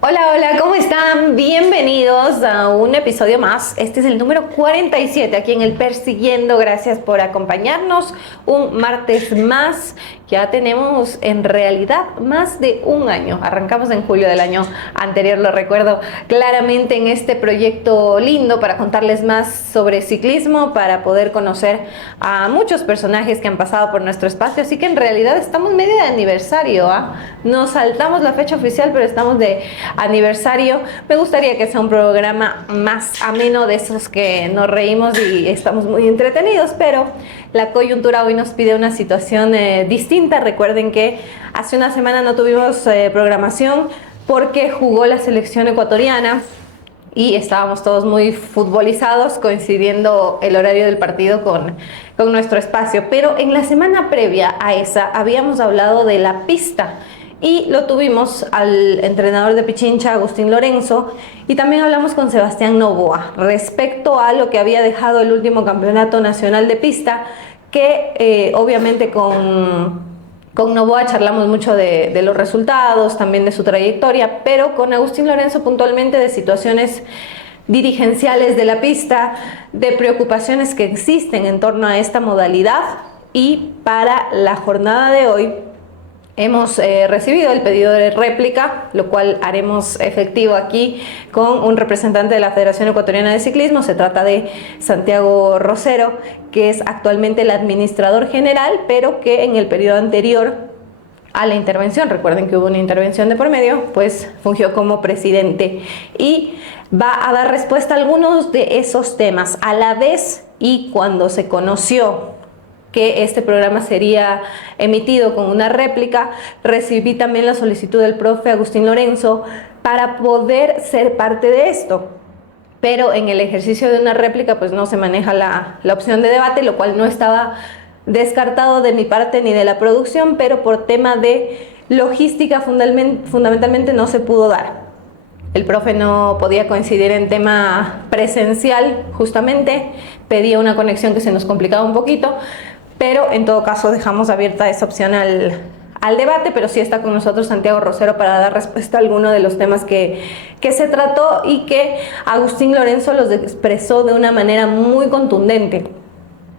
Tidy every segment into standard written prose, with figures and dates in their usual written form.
Hola, hola, ¿cómo están? Bienvenidos a un episodio más. Este es el número 47 aquí en el Persiguiendo. Gracias por acompañarnos un martes más. Ya tenemos en realidad más de un año. Arrancamos en julio del año anterior, lo recuerdo claramente, en este proyecto lindo para contarles más sobre ciclismo, para poder conocer a muchos personajes que han pasado por nuestro espacio. Así que en realidad estamos medio de aniversario, ¿ah? Nos saltamos la fecha oficial, pero estamos de aniversario. Me gustaría que sea un programa más ameno, de esos que nos reímos y estamos muy entretenidos, pero la coyuntura hoy nos pide una situación distinta. Recuerden que hace una semana no tuvimos programación porque jugó la selección ecuatoriana y estábamos todos muy futbolizados, coincidiendo el horario del partido con nuestro espacio. Pero en la semana previa a esa habíamos hablado de la pista y lo tuvimos al entrenador de Pichincha, Agustín Lorenzo, y también hablamos con Sebastián Novoa respecto a lo que había dejado el último campeonato nacional de pista, que obviamente con Novoa charlamos mucho de los resultados, también de su trayectoria, pero con Agustín Lorenzo puntualmente de situaciones dirigenciales de la pista, de preocupaciones que existen en torno a esta modalidad. Y para la jornada de hoy hemos recibido el pedido de réplica, lo cual haremos efectivo aquí con un representante de la Federación Ecuatoriana de Ciclismo. Se trata de Santiago Rosero, que es actualmente el administrador general, pero que en el periodo anterior a la intervención, recuerden que hubo una intervención de por medio, pues fungió como presidente y va a dar respuesta a algunos de esos temas a la vez. Y cuando se conoció que este programa sería emitido con una réplica, recibí también la solicitud del profe Agustín Lorenzo para poder ser parte de esto. Pero en el ejercicio de una réplica pues no se maneja la opción de debate, lo cual no estaba descartado de mi parte ni de la producción, pero por tema de logística fundamentalmente no se pudo dar. El profe no podía coincidir en tema presencial, justamente pedía una conexión que se nos complicaba un poquito, pero en todo caso dejamos abierta esa opción al debate. Pero sí está con nosotros Santiago Rosero para dar respuesta a alguno de los temas que se trató y que Agustín Lorenzo los expresó de una manera muy contundente.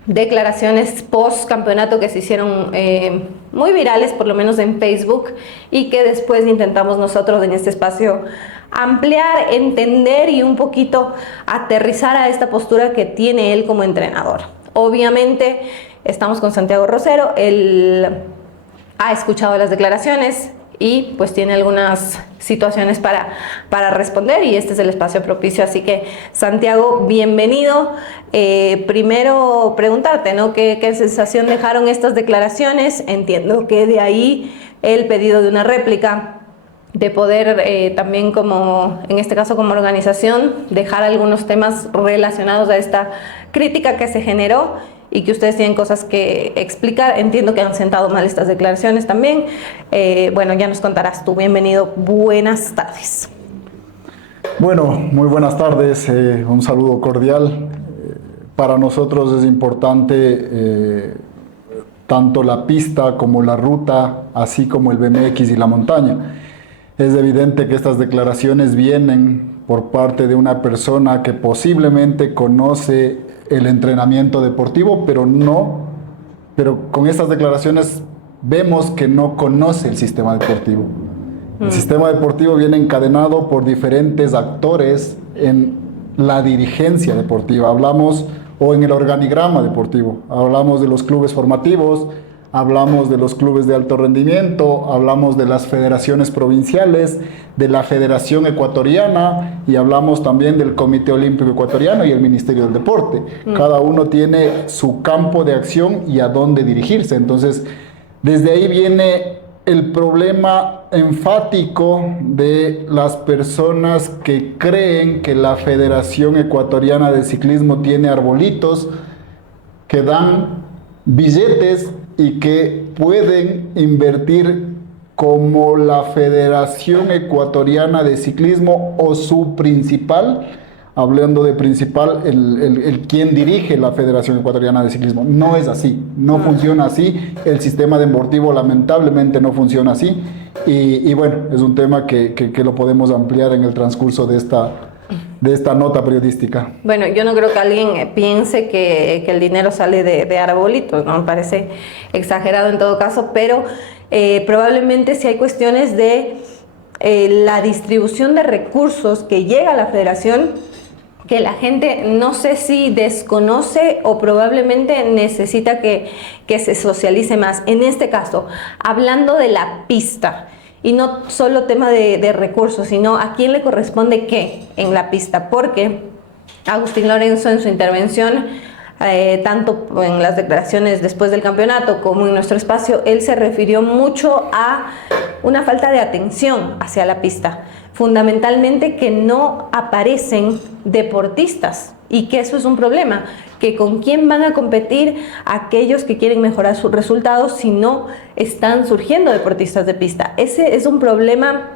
Declaraciones post campeonato que se hicieron muy virales, por lo menos en Facebook, y que después intentamos nosotros en este espacio ampliar, entender y un poquito aterrizar a esta postura que tiene él como entrenador. Obviamente estamos con Santiago Rosero, él ha escuchado las declaraciones y pues tiene algunas situaciones para responder, y este es el espacio propicio. Así que, Santiago, bienvenido. Primero preguntarte, ¿no? ¿Qué sensación dejaron estas declaraciones? Entiendo que de ahí el pedido de una réplica, de poder también, como en este caso como organización, dejar algunos temas relacionados a esta crítica que se generó y que ustedes tienen cosas que explicar. Entiendo que han sentado mal estas declaraciones también. Bueno, ya nos contarás tú. Bienvenido, buenas tardes. Bueno, muy buenas tardes, un saludo cordial. Para nosotros es importante tanto la pista como la ruta, así como el BMX y la montaña. Es evidente que estas declaraciones vienen por parte de una persona que posiblemente conoce el entrenamiento deportivo, pero con estas declaraciones vemos que no conoce el sistema deportivo. El sistema deportivo viene encadenado por diferentes actores en la dirigencia deportiva. Hablamos, o en el organigrama deportivo, hablamos de los clubes formativos, hablamos de los clubes de alto rendimiento, hablamos de las federaciones provinciales, de la Federación Ecuatoriana, y hablamos también del Comité Olímpico Ecuatoriano y el Ministerio del Deporte. Cada uno tiene su campo de acción y a dónde dirigirse. Entonces, desde ahí viene el problema enfático de las personas que creen que la Federación Ecuatoriana de Ciclismo tiene arbolitos que dan billetes y que pueden invertir como la Federación Ecuatoriana de Ciclismo o su principal hablando de principal, quien dirige la Federación Ecuatoriana de Ciclismo. No es así, no funciona así. El sistema deportivo lamentablemente no funciona así. Y bueno, es un tema que lo podemos ampliar en el transcurso de esta nota periodística. Bueno, yo no creo que alguien piense que el dinero sale de arbolitos, ¿no? Me parece exagerado en todo caso, pero probablemente sí hay cuestiones de la distribución de recursos que llega a la federación, que la gente no sé si desconoce o probablemente necesita que se socialice más. En este caso, hablando de la pista, y no solo tema de recursos, sino a quién le corresponde qué en la pista, porque Agustín Lorenzo en su intervención, tanto en las declaraciones después del campeonato como en nuestro espacio, él se refirió mucho a una falta de atención hacia la pista, fundamentalmente que no aparecen deportistas y que eso es un problema, que con quién van a competir aquellos que quieren mejorar sus resultados si no están surgiendo deportistas de pista. Ese es un problema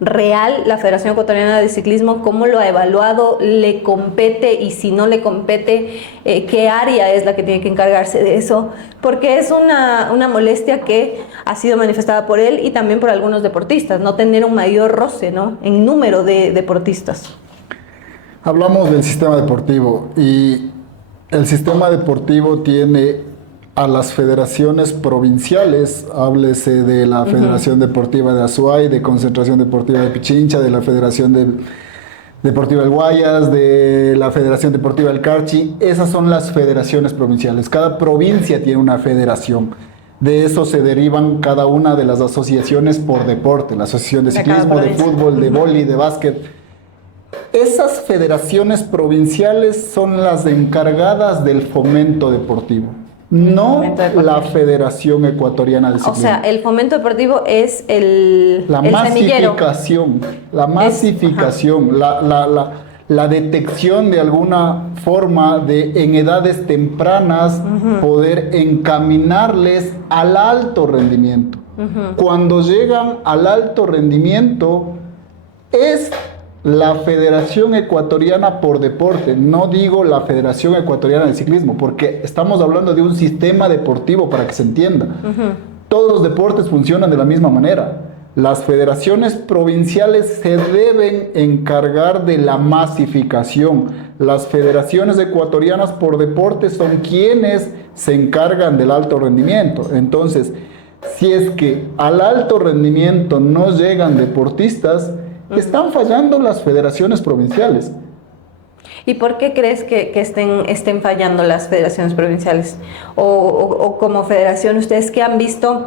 real. La Federación Ecuatoriana de Ciclismo, ¿cómo lo ha evaluado? ¿Le compete? Y si no le compete, ¿qué área es la que tiene que encargarse de eso? Porque es una molestia que ha sido manifestada por él y también por algunos deportistas, no tener un mayor roce, ¿no?, en número de deportistas. Hablamos del sistema deportivo y el sistema deportivo tiene a las federaciones provinciales, háblese de la Federación Deportiva de Azuay, de Concentración Deportiva de Pichincha, de la Federación Deportiva del Guayas, de la Federación Deportiva del Carchi. Esas son las federaciones provinciales. Cada provincia tiene una federación. De eso se derivan cada una de las asociaciones por deporte, la asociación de ciclismo, de fútbol, de vóley, de básquet. Esas federaciones provinciales son las encargadas del fomento deportivo, no la Federación Ecuatoriana de Ciclismo. O sea, el fomento deportivo es la masificación, la detección de alguna forma de en edades tempranas poder encaminarles al alto rendimiento. Cuando llegan al alto rendimiento es la Federación Ecuatoriana por Deporte, no digo la Federación Ecuatoriana de Ciclismo, porque estamos hablando de un sistema deportivo para que se entienda. Todos los deportes funcionan de la misma manera. Las federaciones provinciales se deben encargar de la masificación. Las federaciones ecuatorianas por deporte son quienes se encargan del alto rendimiento. Entonces, si es que al alto rendimiento no llegan deportistas, están fallando las federaciones provinciales. ¿Y por qué crees que estén fallando las federaciones provinciales? O como federación, ¿ustedes qué han visto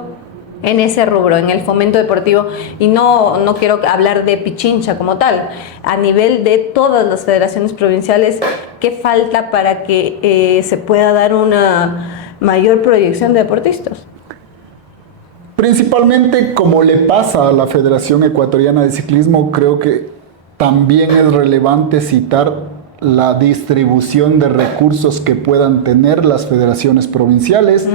en ese rubro, en el fomento deportivo? Y no quiero hablar de Pichincha como tal, a nivel de todas las federaciones provinciales, ¿qué falta para que se pueda dar una mayor proyección de deportistas? Principalmente, como le pasa a la Federación Ecuatoriana de Ciclismo, creo que también es relevante citar la distribución de recursos que puedan tener las federaciones provinciales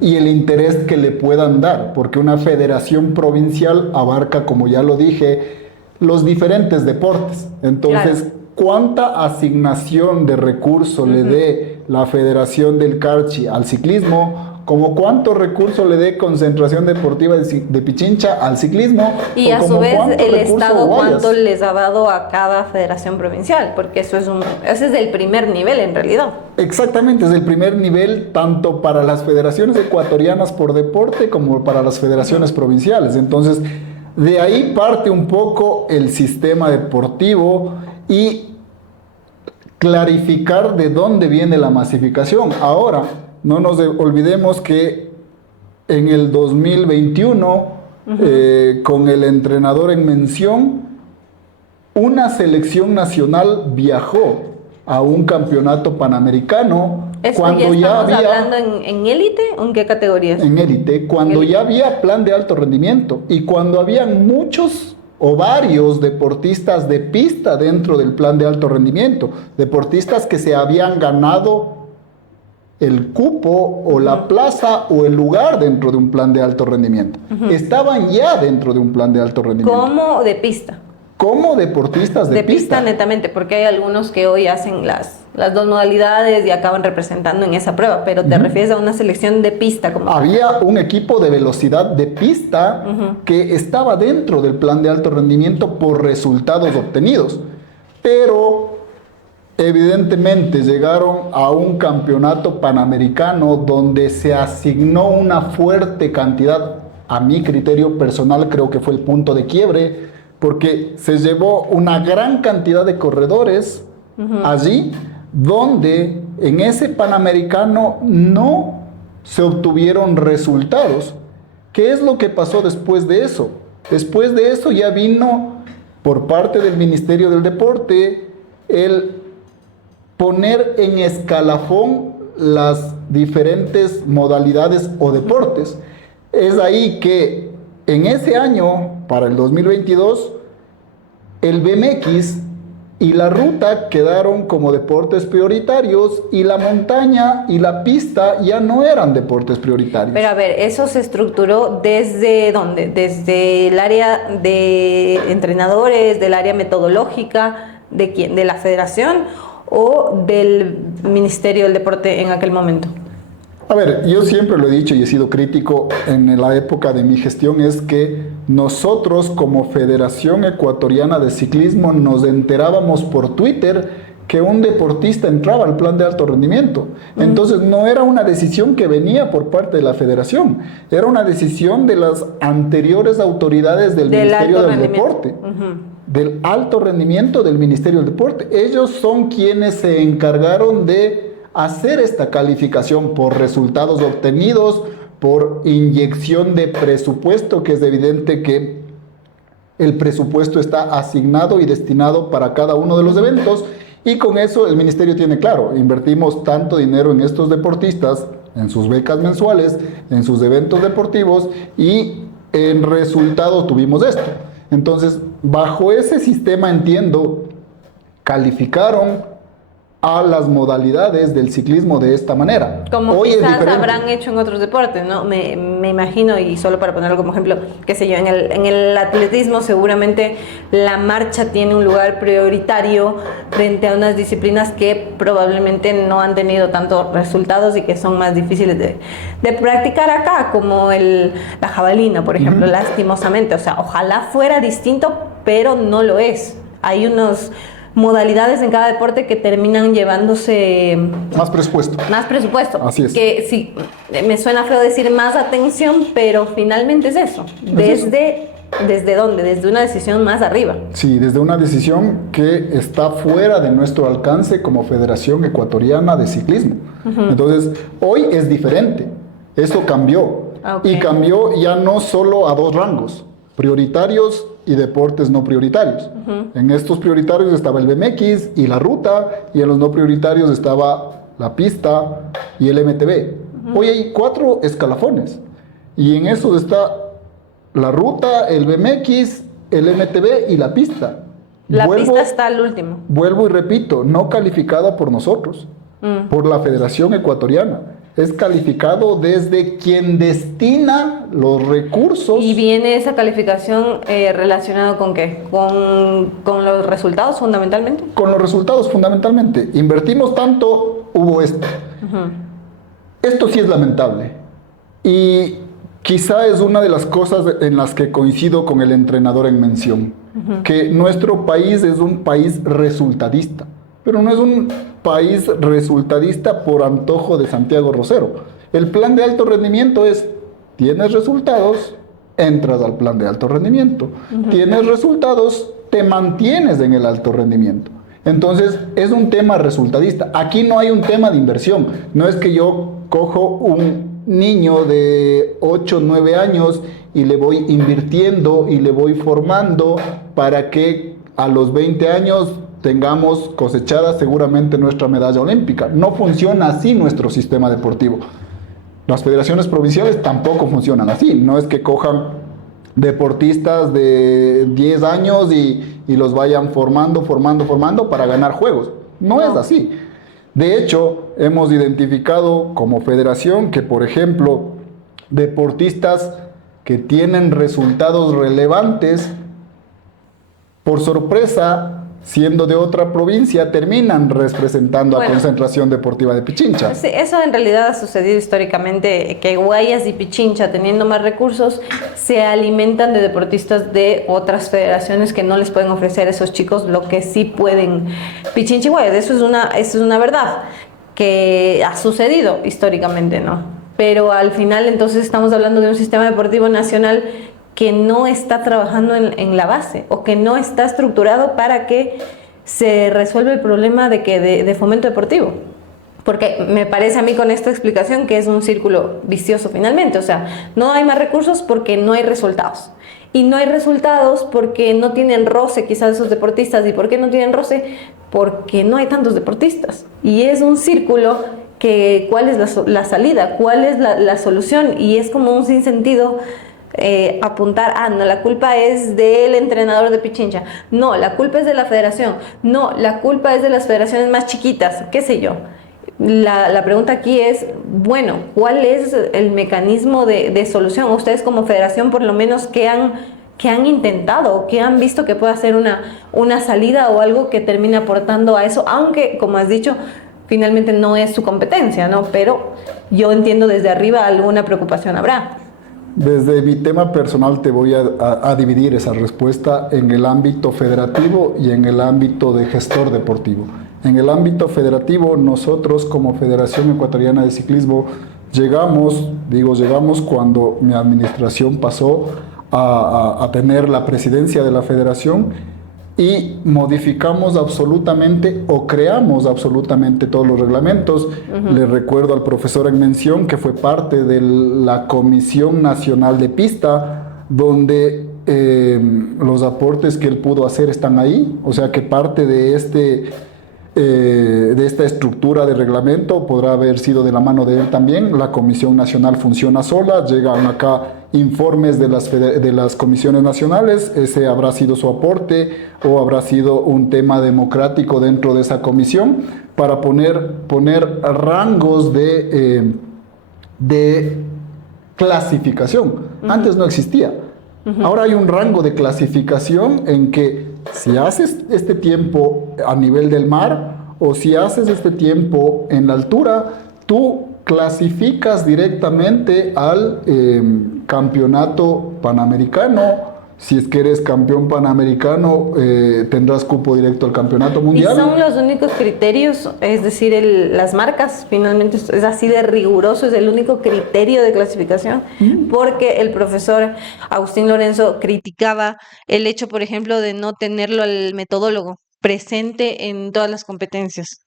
y el interés que le puedan dar, porque una federación provincial abarca, como ya lo dije, los diferentes deportes. Entonces, ¿cuánta asignación de recursos le dé la Federación del Carchi al ciclismo? Como cuánto recurso le dé Concentración Deportiva de Pichincha al ciclismo. Y a su vez el Estado cuánto les ha dado a cada federación provincial, porque ese es el primer nivel en realidad. Exactamente, es el primer nivel tanto para las federaciones ecuatorianas por deporte como para las federaciones provinciales. Entonces, de ahí parte un poco el sistema deportivo y clarificar de dónde viene la masificación. Ahora, no nos olvidemos que en el 2021, con el entrenador en mención, una selección nacional viajó a un campeonato panamericano. Cuando ya estamos hablando en élite, ¿o en qué categorías? En élite, cuando ya había plan de alto rendimiento y cuando habían muchos o varios deportistas de pista dentro del plan de alto rendimiento, deportistas que se habían ganado el cupo o la plaza o el lugar dentro de un plan de alto rendimiento. Estaban ya dentro de un plan de alto rendimiento. ¿Cómo de pista? como deportistas de pista netamente, porque hay algunos que hoy hacen las dos modalidades y acaban representando en esa prueba, pero te refieres a una selección de pista. Había un equipo de velocidad de pista que estaba dentro del plan de alto rendimiento por resultados obtenidos, pero evidentemente llegaron a un campeonato panamericano donde se asignó una fuerte cantidad, a mi criterio personal creo que fue el punto de quiebre, porque se llevó una gran cantidad de corredores allí, donde en ese Panamericano no se obtuvieron resultados. ¿Qué es lo que pasó después de eso? Después de eso ya vino por parte del Ministerio del Deporte el poner en escalafón las diferentes modalidades o deportes. Es ahí que en ese año, para el 2022, el BMX y la ruta quedaron como deportes prioritarios y la montaña y la pista ya no eran deportes prioritarios. Pero a ver, ¿eso se estructuró desde dónde? ¿Desde el área de entrenadores, del área metodológica, de quién? ¿De la federación o del Ministerio del Deporte en aquel momento? A ver, yo siempre lo he dicho y he sido crítico en la época de mi gestión, es que nosotros como Federación Ecuatoriana de Ciclismo nos enterábamos por Twitter que un deportista entraba al plan de alto rendimiento. Entonces no era una decisión que venía por parte de la federación, era una decisión de las anteriores autoridades del Ministerio del Deporte, del alto rendimiento del Ministerio del Deporte. Ellos son quienes se encargaron de hacer esta calificación por resultados obtenidos, por inyección de presupuesto, que es evidente que el presupuesto está asignado y destinado para cada uno de los eventos, y con eso el ministerio tiene claro, invertimos tanto dinero en estos deportistas, en sus becas mensuales, en sus eventos deportivos, y en resultado tuvimos esto. Entonces, bajo ese sistema, entiendo, calificaron a las modalidades del ciclismo de esta manera. Como hoy quizás habrán hecho en otros deportes, ¿no? Me imagino, y solo para ponerlo como ejemplo, qué sé yo, en el atletismo seguramente la marcha tiene un lugar prioritario frente a unas disciplinas que probablemente no han tenido tantos resultados y que son más difíciles de practicar acá, como la jabalina, por ejemplo, lastimosamente. O sea, ojalá fuera distinto, pero no lo es. Hay unos modalidades en cada deporte que terminan llevándose más presupuesto. Más presupuesto. Así es. Que sí, me suena feo decir más atención, pero finalmente es eso. ¿Desde dónde? Desde una decisión más arriba. Sí, desde una decisión que está fuera de nuestro alcance como Federación Ecuatoriana de Ciclismo. Entonces, hoy es diferente. Eso cambió. Y cambió ya no solo a dos rangos, prioritarios y deportes no prioritarios. En estos prioritarios estaba el BMX y la ruta, y en los no prioritarios estaba la pista y el MTB. Hoy hay 4 escalafones, y en esos está la ruta, el BMX, el MTB y la pista. La pista está al último. Vuelvo y repito, no calificada por nosotros, por la Federación Ecuatoriana. Es calificado desde quien destina los recursos. ¿Y viene esa calificación relacionada con qué? ¿Con los resultados fundamentalmente? Con los resultados fundamentalmente. Invertimos tanto, hubo esto. Esto sí es lamentable. Y quizá es una de las cosas en las que coincido con el entrenador en mención. Que nuestro país es un país resultadista. Pero no es un país resultadista por antojo de Santiago Rosero. El plan de alto rendimiento es, tienes resultados, entras al plan de alto rendimiento. Tienes resultados, te mantienes en el alto rendimiento. Entonces, es un tema resultadista. Aquí no hay un tema de inversión. No es que yo cojo un niño de 8 o 9 años y le voy invirtiendo y le voy formando para que a los 20 años tengamos cosechada seguramente nuestra medalla olímpica. No funciona así nuestro sistema deportivo. Las federaciones provinciales tampoco funcionan así. No es que cojan deportistas de 10 años y los vayan formando para ganar juegos. No es así. De hecho, hemos identificado como federación que, por ejemplo, deportistas que tienen resultados relevantes por sorpresa, siendo de otra provincia, terminan representando a Concentración Deportiva de Pichincha. Sí, eso en realidad ha sucedido históricamente, que Guayas y Pichincha, teniendo más recursos, se alimentan de deportistas de otras federaciones que no les pueden ofrecer a esos chicos lo que sí pueden Pichincha y Guayas. Eso es una verdad que ha sucedido históricamente, ¿no? Pero al final entonces estamos hablando de un sistema deportivo nacional que no está trabajando en la base o que no está estructurado para que se resuelva el problema de fomento deportivo. Porque me parece a mí con esta explicación que es un círculo vicioso finalmente. O sea, no hay más recursos porque no hay resultados. Y no hay resultados porque no tienen roce quizás esos deportistas. ¿Y por qué no tienen roce? Porque no hay tantos deportistas. Y es un círculo que ¿cuál es la salida? ¿Cuál es la solución? Y es como un sinsentido apuntar, no, la culpa es del entrenador de Pichincha, no, la culpa es de la federación, no, la culpa es de las federaciones más chiquitas, qué sé yo. La pregunta aquí es, bueno, ¿cuál es el mecanismo de solución? Ustedes como federación, por lo menos, ¿qué han intentado? ¿Qué han visto que pueda ser una salida o algo que termine aportando a eso? Aunque, como has dicho, finalmente no es su competencia, ¿no? Pero yo entiendo desde arriba alguna preocupación habrá. Desde mi tema personal te voy a dividir esa respuesta en el ámbito federativo y en el ámbito de gestor deportivo. En el ámbito federativo, nosotros como Federación Ecuatoriana de Ciclismo llegamos cuando mi administración pasó a tener la presidencia de la federación y modificamos absolutamente o creamos absolutamente todos los reglamentos. Le recuerdo al profesor en mención que fue parte de la Comisión Nacional de Pista, donde los aportes que él pudo hacer están ahí, o sea que parte de esta estructura de reglamento podrá haber sido de la mano de él también. La Comisión Nacional funciona sola, llegan acá informes de las comisiones nacionales, ese habrá sido su aporte o habrá sido un tema democrático dentro de esa comisión para poner rangos de clasificación. Antes no existía. Ahora hay un rango de clasificación en que si haces este tiempo a nivel del mar o si haces este tiempo en la altura, tú clasificas directamente al campeonato panamericano. Si es que eres campeón panamericano, tendrás cupo directo al campeonato mundial. ¿Y son los únicos criterios? Es decir, las marcas, finalmente es así de riguroso, es el único criterio de clasificación. Porque el profesor Agustín Lorenzo criticaba el hecho, por ejemplo, de no tenerlo al metodólogo presente en todas las competencias.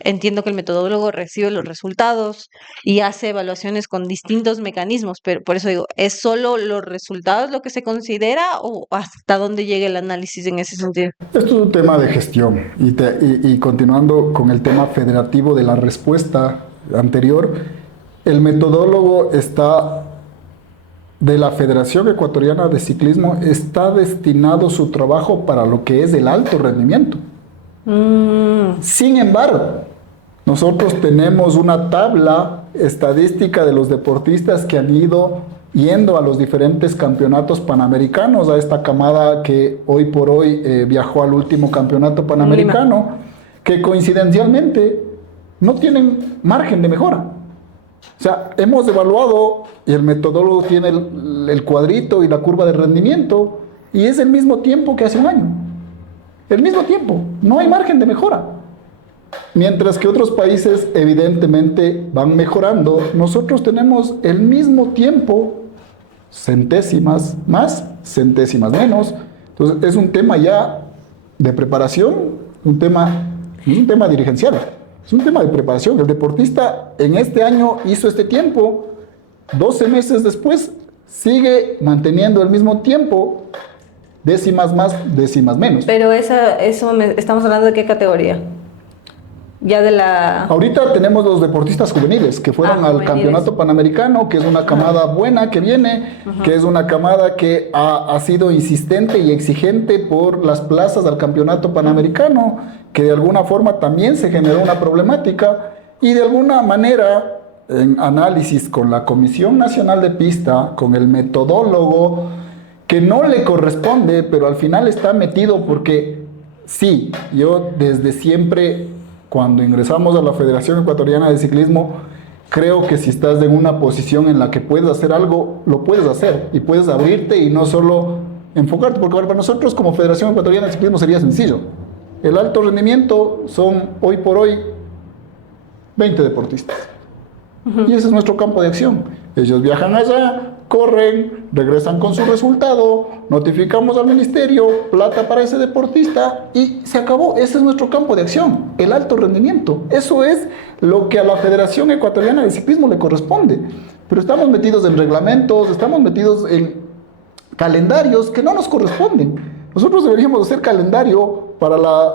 Entiendo que el metodólogo recibe los resultados y hace evaluaciones con distintos mecanismos, pero por eso digo, ¿es solo los resultados lo que se considera o hasta dónde llega el análisis en ese sentido? Esto es un tema de gestión y continuando con el tema federativo de la respuesta anterior, el metodólogo de la Federación Ecuatoriana de Ciclismo está destinado su trabajo para lo que es el alto rendimiento. Sin embargo, nosotros tenemos una tabla estadística de los deportistas que han ido yendo a los diferentes campeonatos panamericanos, a esta camada que hoy por hoy viajó al último campeonato panamericano, que coincidencialmente no tienen margen de mejora. O sea, hemos evaluado y el metodólogo tiene el cuadrito y la curva de rendimiento y es el mismo tiempo que hace un año. El mismo tiempo, no hay margen de mejora. Mientras que otros países evidentemente van mejorando, nosotros tenemos el mismo tiempo, centésimas más, centésimas menos. Entonces es un tema ya de preparación, no es un tema dirigencial, es un tema de preparación. El deportista en este año hizo este tiempo, 12 meses después sigue manteniendo el mismo tiempo, décimas más, décimas menos. Pero estamos hablando de qué categoría. Ya de la... Ahorita tenemos los deportistas juveniles que fueron al campeonato panamericano, que es una camada buena que viene, que es una camada que ha sido insistente y exigente por las plazas al campeonato panamericano, que de alguna forma también se generó una problemática y de alguna manera en análisis con la Comisión Nacional de Pista, con el metodólogo que no le corresponde, pero al final está metido porque sí, yo desde siempre, cuando ingresamos a la Federación Ecuatoriana de Ciclismo, creo que si estás en una posición en la que puedes hacer algo, lo puedes hacer y puedes abrirte y no solo enfocarte, porque para nosotros como Federación Ecuatoriana de Ciclismo sería sencillo. El alto rendimiento son hoy por hoy 20 deportistas. Y ese es nuestro campo de acción. Ellos viajan allá, corren, regresan con su resultado, notificamos al ministerio, plata para ese deportista y se acabó. Ese es nuestro campo de acción, el alto rendimiento. Eso es lo que a la Federación Ecuatoriana de Ciclismo le corresponde. Pero estamos metidos en reglamentos, estamos metidos en calendarios que no nos corresponden. Nosotros deberíamos hacer calendario para la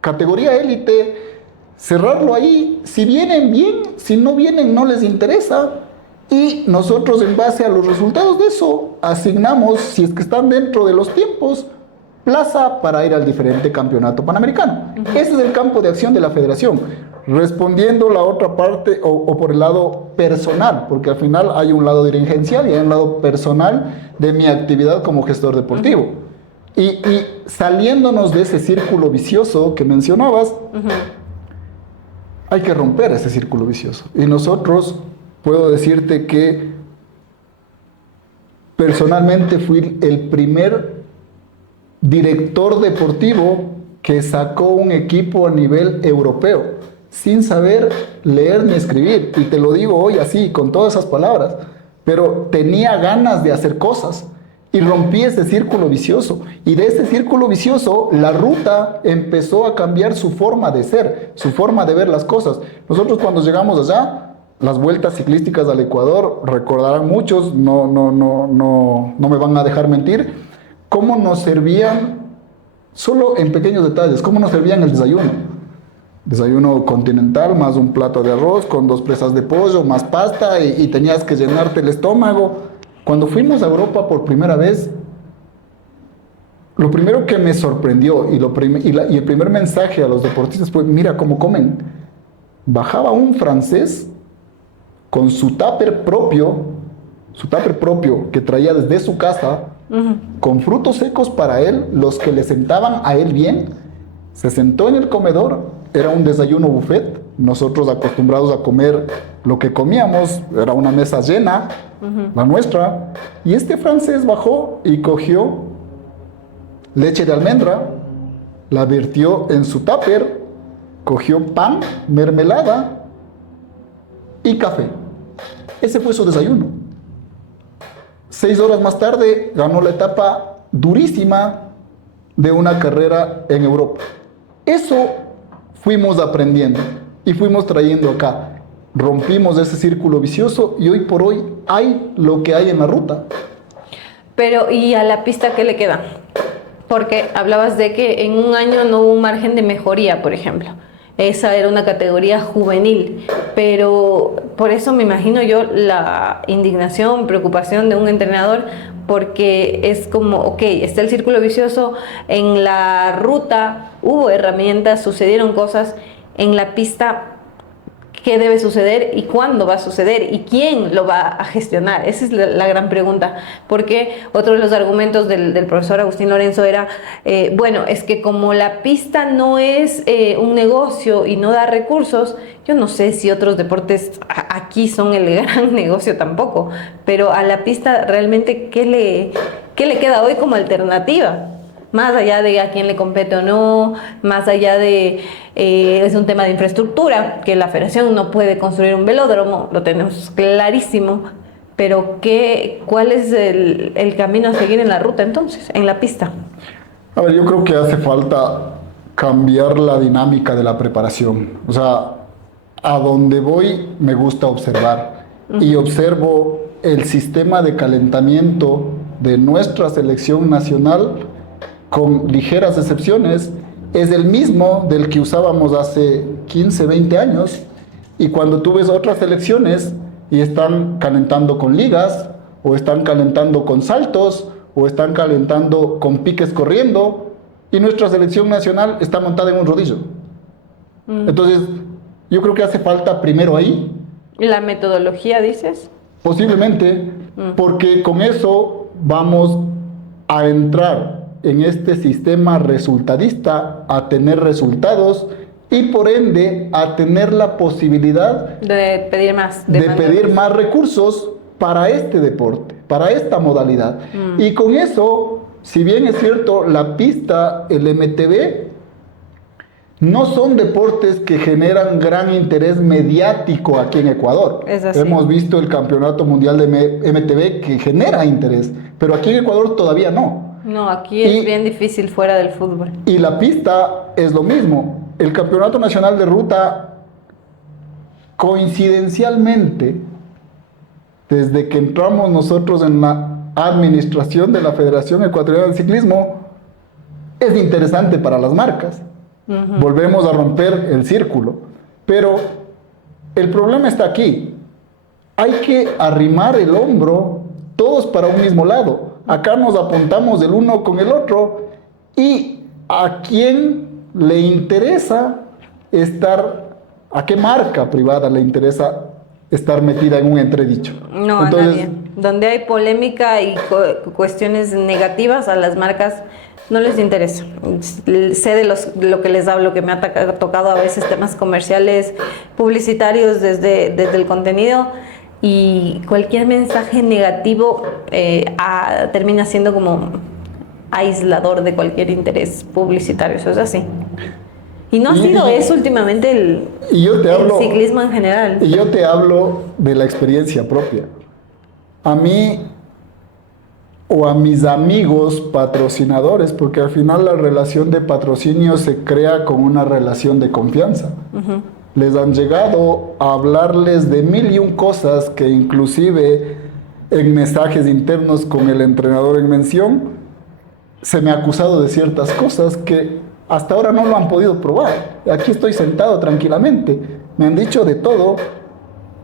categoría élite, cerrarlo ahí. Si vienen bien, si no vienen no les interesa. Y nosotros en base a los resultados de eso asignamos, si es que están dentro de los tiempos, plaza para ir al diferente campeonato panamericano. Ese es el campo de acción de la federación. Respondiendo la otra parte o por el lado personal, porque al final hay un lado dirigencial y hay un lado personal de mi actividad como gestor deportivo. Y saliéndonos de ese círculo vicioso que mencionabas, hay que romper ese círculo vicioso. Y nosotros, puedo decirte que personalmente fui el primer director deportivo que sacó un equipo a nivel europeo, sin saber leer ni escribir. Y te lo digo hoy así, con todas esas palabras, pero tenía ganas de hacer cosas. Y rompí ese círculo vicioso. Y de ese círculo vicioso, la ruta empezó a cambiar su forma de ser, su forma de ver las cosas. Nosotros cuando llegamos allá, las vueltas ciclísticas al Ecuador, recordarán muchos, no me van a dejar mentir, cómo nos servían, solo en pequeños detalles, cómo nos servían el desayuno. Desayuno continental, más un plato de arroz, con 2 presas de pollo, más pasta, y tenías que llenarte el estómago. Cuando fuimos a Europa por primera vez, lo primero que me sorprendió y el primer mensaje a los deportistas fue, mira cómo comen. Bajaba un francés con su tupper propio que traía desde su casa, con frutos secos para él, los que le sentaban a él bien, se sentó en el comedor, era un desayuno buffet, nosotros acostumbrados a comer lo que comíamos, era una mesa llena, la nuestra, y este francés bajó y cogió leche de almendra, la vertió en su tupper, cogió pan, mermelada y café. Ese fue su desayuno. 6 horas más tarde ganó la etapa durísima de una carrera en Europa. Eso fuimos aprendiendo y fuimos trayendo acá. Rompimos ese círculo vicioso y hoy por hoy hay lo que hay en la ruta. Pero, ¿y a la pista qué le queda? Porque hablabas de que en un año no hubo un margen de mejoría, por ejemplo. Esa era una categoría juvenil, pero por eso me imagino yo la indignación, preocupación de un entrenador, porque es como, ok, está el círculo vicioso, en la ruta hubo herramientas, sucedieron cosas, en la pista, ¿qué debe suceder y cuándo va a suceder y quién lo va a gestionar? Esa es la gran pregunta, porque otro de los argumentos del profesor Agustín Lorenzo era, bueno, es que como la pista no es un negocio y no da recursos, yo no sé si otros deportes aquí son el gran negocio tampoco, pero a la pista realmente, ¿qué le queda hoy como alternativa? Más allá de a quién le compete o no, más allá de, es un tema de infraestructura, que la federación no puede construir un velódromo, lo tenemos clarísimo, pero ¿cuál es el camino a seguir en la ruta entonces, en la pista? A ver, yo creo que hace falta cambiar la dinámica de la preparación. O sea, a donde voy me gusta observar y observo el sistema de calentamiento de nuestra selección nacional, con ligeras excepciones, es el mismo del que usábamos hace 15, 20 años. Y cuando tú ves otras selecciones y están calentando con ligas, o están calentando con saltos, o están calentando con piques corriendo, y nuestra selección nacional está montada en un rodillo. Entonces, yo creo que hace falta primero ahí. ¿Y la metodología, dices? Posiblemente, porque con eso vamos a entrar en este sistema resultadista, a tener resultados y por ende a tener la posibilidad De pedir más. de pedir más recursos para este deporte, para esta modalidad. Y con eso, si bien es cierto, la pista, el MTB, no son deportes que generan gran interés mediático aquí en Ecuador. Es así. Hemos visto el Campeonato Mundial de MTB que genera interés, pero aquí en Ecuador todavía no. No, aquí es bien difícil fuera del fútbol. Y la pista es lo mismo. El Campeonato Nacional de Ruta, coincidencialmente, desde que entramos nosotros en la administración de la Federación Ecuatoriana de Ciclismo, es interesante para las marcas. Volvemos a romper el círculo. Pero el problema está aquí. Hay que arrimar el hombro todos para un mismo lado. Acá nos apuntamos el uno con el otro y a quién le interesa estar, a qué marca privada le interesa estar metida en un entredicho. No, entonces, a nadie. Donde hay polémica y cuestiones negativas, a las marcas no les interesa. Sé de lo que les hablo, que me ha tocado a veces temas comerciales, publicitarios desde el contenido, y cualquier mensaje negativo termina siendo como aislador de cualquier interés publicitario. Eso es así. Y no ha sido eso últimamente el ciclismo en general. Y yo te hablo de la experiencia propia. A mí o a mis amigos patrocinadores, porque al final la relación de patrocinio se crea con una relación de confianza. Les han llegado a hablarles de 1001 cosas que inclusive en mensajes internos con el entrenador en mención se me ha acusado de ciertas cosas que hasta ahora no lo han podido probar. Aquí estoy sentado tranquilamente, me han dicho de todo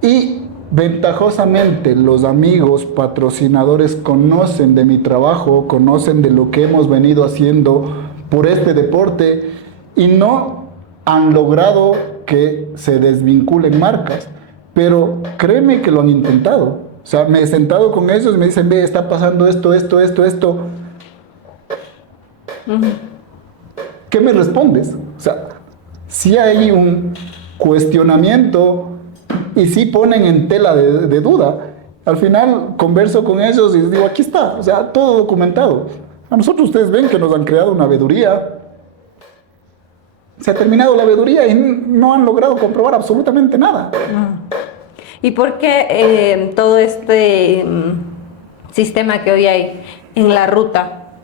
y ventajosamente los amigos patrocinadores conocen de mi trabajo, conocen de lo que hemos venido haciendo por este deporte y no han logrado que se desvinculen marcas, pero créeme que lo han intentado. O sea, me he sentado con ellos y me dicen, ve, está pasando esto. ¿Qué me respondes? O sea, si hay un cuestionamiento y si ponen en tela de duda. Al final converso con ellos y les digo, aquí está, o sea, todo documentado. A nosotros ustedes ven que nos han creado una veeduría. Se ha terminado la veeduría y no han logrado comprobar absolutamente nada. ¿Y por qué todo este sistema que hoy hay en la ruta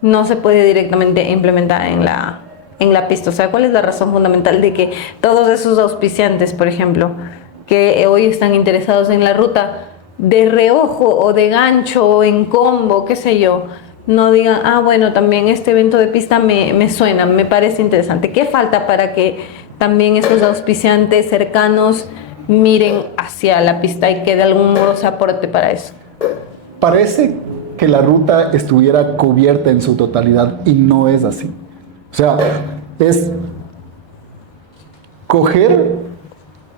no se puede directamente implementar en la pista? O sea, ¿cuál es la razón fundamental de que todos esos auspiciantes, por ejemplo, que hoy están interesados en la ruta, de reojo o de gancho o en combo, qué sé yo, no digan, bueno, también este evento de pista me suena, me parece interesante? ¿Qué falta para que también esos auspiciantes cercanos miren hacia la pista y que de algún modo se aporte para eso? Parece que la ruta estuviera cubierta en su totalidad y no es así. O sea, es coger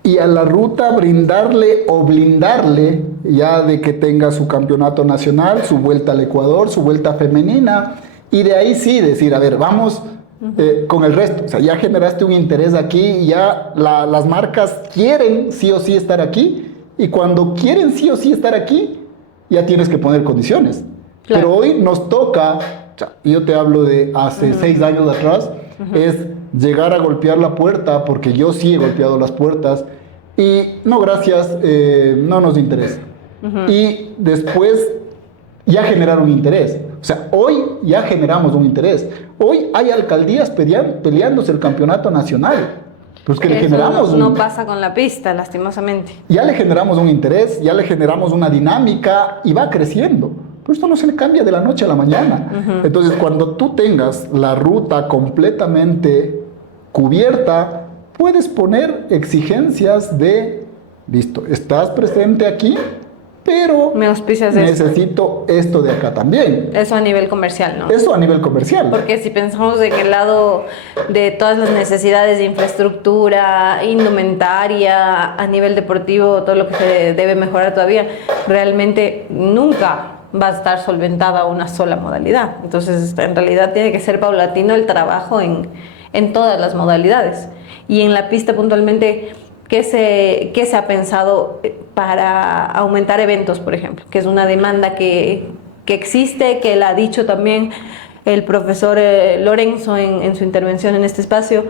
y a la ruta brindarle o blindarle ya de que tenga su campeonato nacional, su vuelta al Ecuador, su vuelta femenina, y de ahí sí decir, a ver, vamos con el resto. O sea, ya generaste un interés aquí, ya las marcas quieren sí o sí estar aquí, y cuando quieren sí o sí estar aquí, ya tienes que poner condiciones. Claro. Pero hoy nos toca, y yo te hablo de hace 6 años atrás, es llegar a golpear la puerta, porque yo sí he golpeado las puertas, y no, gracias, no nos interesa. Y después ya generar un interés. O sea, hoy ya generamos un interés. Hoy hay alcaldías peleándose el campeonato nacional. Pues que le generamos no pasa con la pista, lastimosamente. Ya le generamos un interés, ya le generamos una dinámica y va creciendo. Pero esto no se le cambia de la noche a la mañana. Entonces, cuando tú tengas la ruta completamente cubierta, puedes poner exigencias de, listo, estás presente aquí, pero me auspicias necesito esto de acá también. Eso a nivel comercial, ¿no? Eso a nivel comercial. Porque si pensamos en el lado de todas las necesidades de infraestructura, indumentaria, a nivel deportivo, todo lo que se debe mejorar todavía, realmente nunca va a estar solventada una sola modalidad. Entonces, en realidad tiene que ser paulatino el trabajo en todas las modalidades. Y en la pista puntualmente, ¿qué se ha pensado para aumentar eventos, por ejemplo? Que es una demanda que existe, que la ha dicho también el profesor Lorenzo en su intervención en este espacio,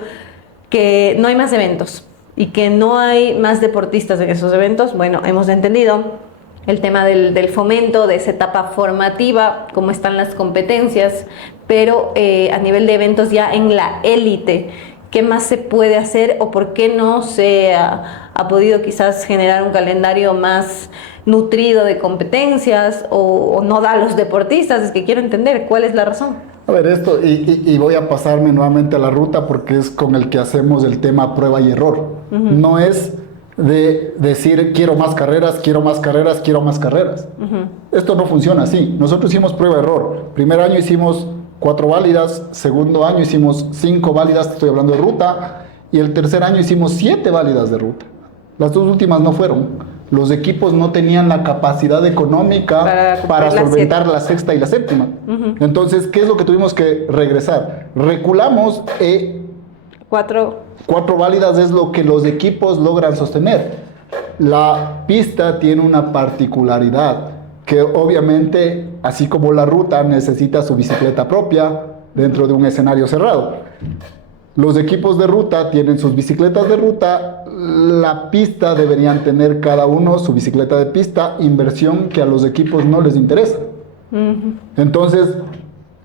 que no hay más eventos y que no hay más deportistas en esos eventos. Bueno, hemos entendido el tema del fomento, de esa etapa formativa, cómo están las competencias, pero a nivel de eventos ya en la élite, ¿qué más se puede hacer o por qué no se ha podido quizás generar un calendario más nutrido de competencias o no da a los deportistas? Es que quiero entender cuál es la razón. A ver, esto, y voy a pasarme nuevamente a la ruta porque es con el que hacemos el tema prueba y error. No es de decir quiero más carreras, quiero más carreras, quiero más carreras. Esto no funciona así. Nosotros hicimos prueba y error. Primer año hicimos 4 válidas, segundo año hicimos 5 válidas, estoy hablando de ruta, y el tercer año hicimos 7 válidas de ruta. Las 2 últimas no fueron. Los equipos no tenían la capacidad económica para solventar la sexta y la séptima. Entonces, ¿qué es lo que tuvimos que regresar? Reculamos 4 válidas es lo que los equipos logran sostener. La pista tiene una particularidad que obviamente, así como la ruta, necesita su bicicleta propia dentro de un escenario cerrado. Los equipos de ruta tienen sus bicicletas de ruta, la pista deberían tener cada uno su bicicleta de pista, inversión que a los equipos no les interesa. Entonces,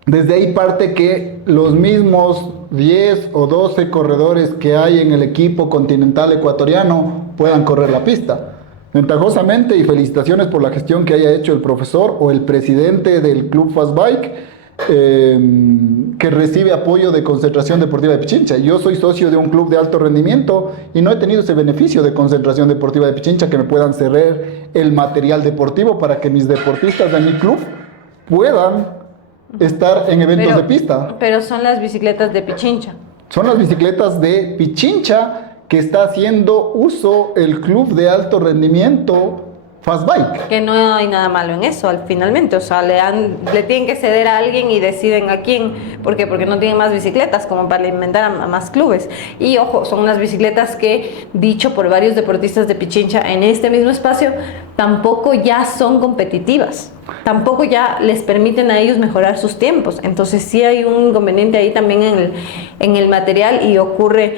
desde ahí parte que los mismos 10 o 12 corredores que hay en el equipo continental ecuatoriano puedan correr la pista. Ventajosamente, y felicitaciones por la gestión que haya hecho el profesor o el presidente del Club Fast Bike, que recibe apoyo de Concentración Deportiva de Pichincha. Yo soy socio de un club de alto rendimiento y no he tenido ese beneficio de Concentración Deportiva de Pichincha, que me puedan ceder el material deportivo para que mis deportistas de mi club puedan estar en eventos de pista. Pero son las bicicletas de Pichincha. Son las bicicletas de Pichincha que está haciendo uso el club de alto rendimiento Fast Bike. Que no hay nada malo en eso, finalmente. O sea, le tienen que ceder a alguien y deciden a quién. ¿Por qué? Porque no tienen más bicicletas como para alimentar a más clubes. Y ojo, son unas bicicletas que, dicho por varios deportistas de Pichincha en este mismo espacio, tampoco ya son competitivas. Tampoco ya les permiten a ellos mejorar sus tiempos. Entonces sí hay un inconveniente ahí también en el material, y ocurre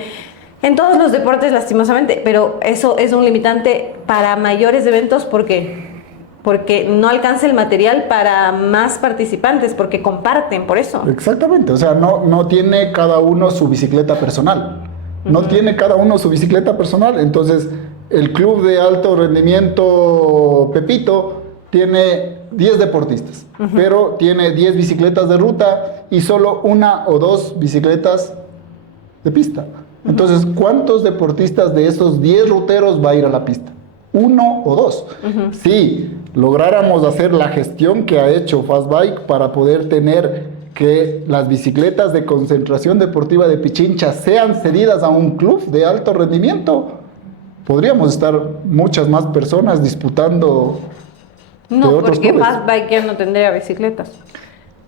en todos los deportes, lastimosamente, pero eso es un limitante para mayores eventos. ¿Por qué? Porque no alcanza el material para más participantes, porque comparten, por eso. Exactamente, o sea, no tiene cada uno su bicicleta personal. No tiene cada uno su bicicleta personal. Entonces, el club de alto rendimiento Pepito tiene 10 deportistas, pero tiene 10 bicicletas de ruta y solo 1 o 2 bicicletas de pista. Entonces, ¿cuántos deportistas de esos 10 ruteros va a ir a la pista? 1 o 2. Si lográramos hacer la gestión que ha hecho Fast Bike para poder tener que las bicicletas de Concentración Deportiva de Pichincha sean cedidas a un club de alto rendimiento, podríamos estar muchas más personas disputando de otros porque clubes. Fast Bike ya no tendría bicicletas.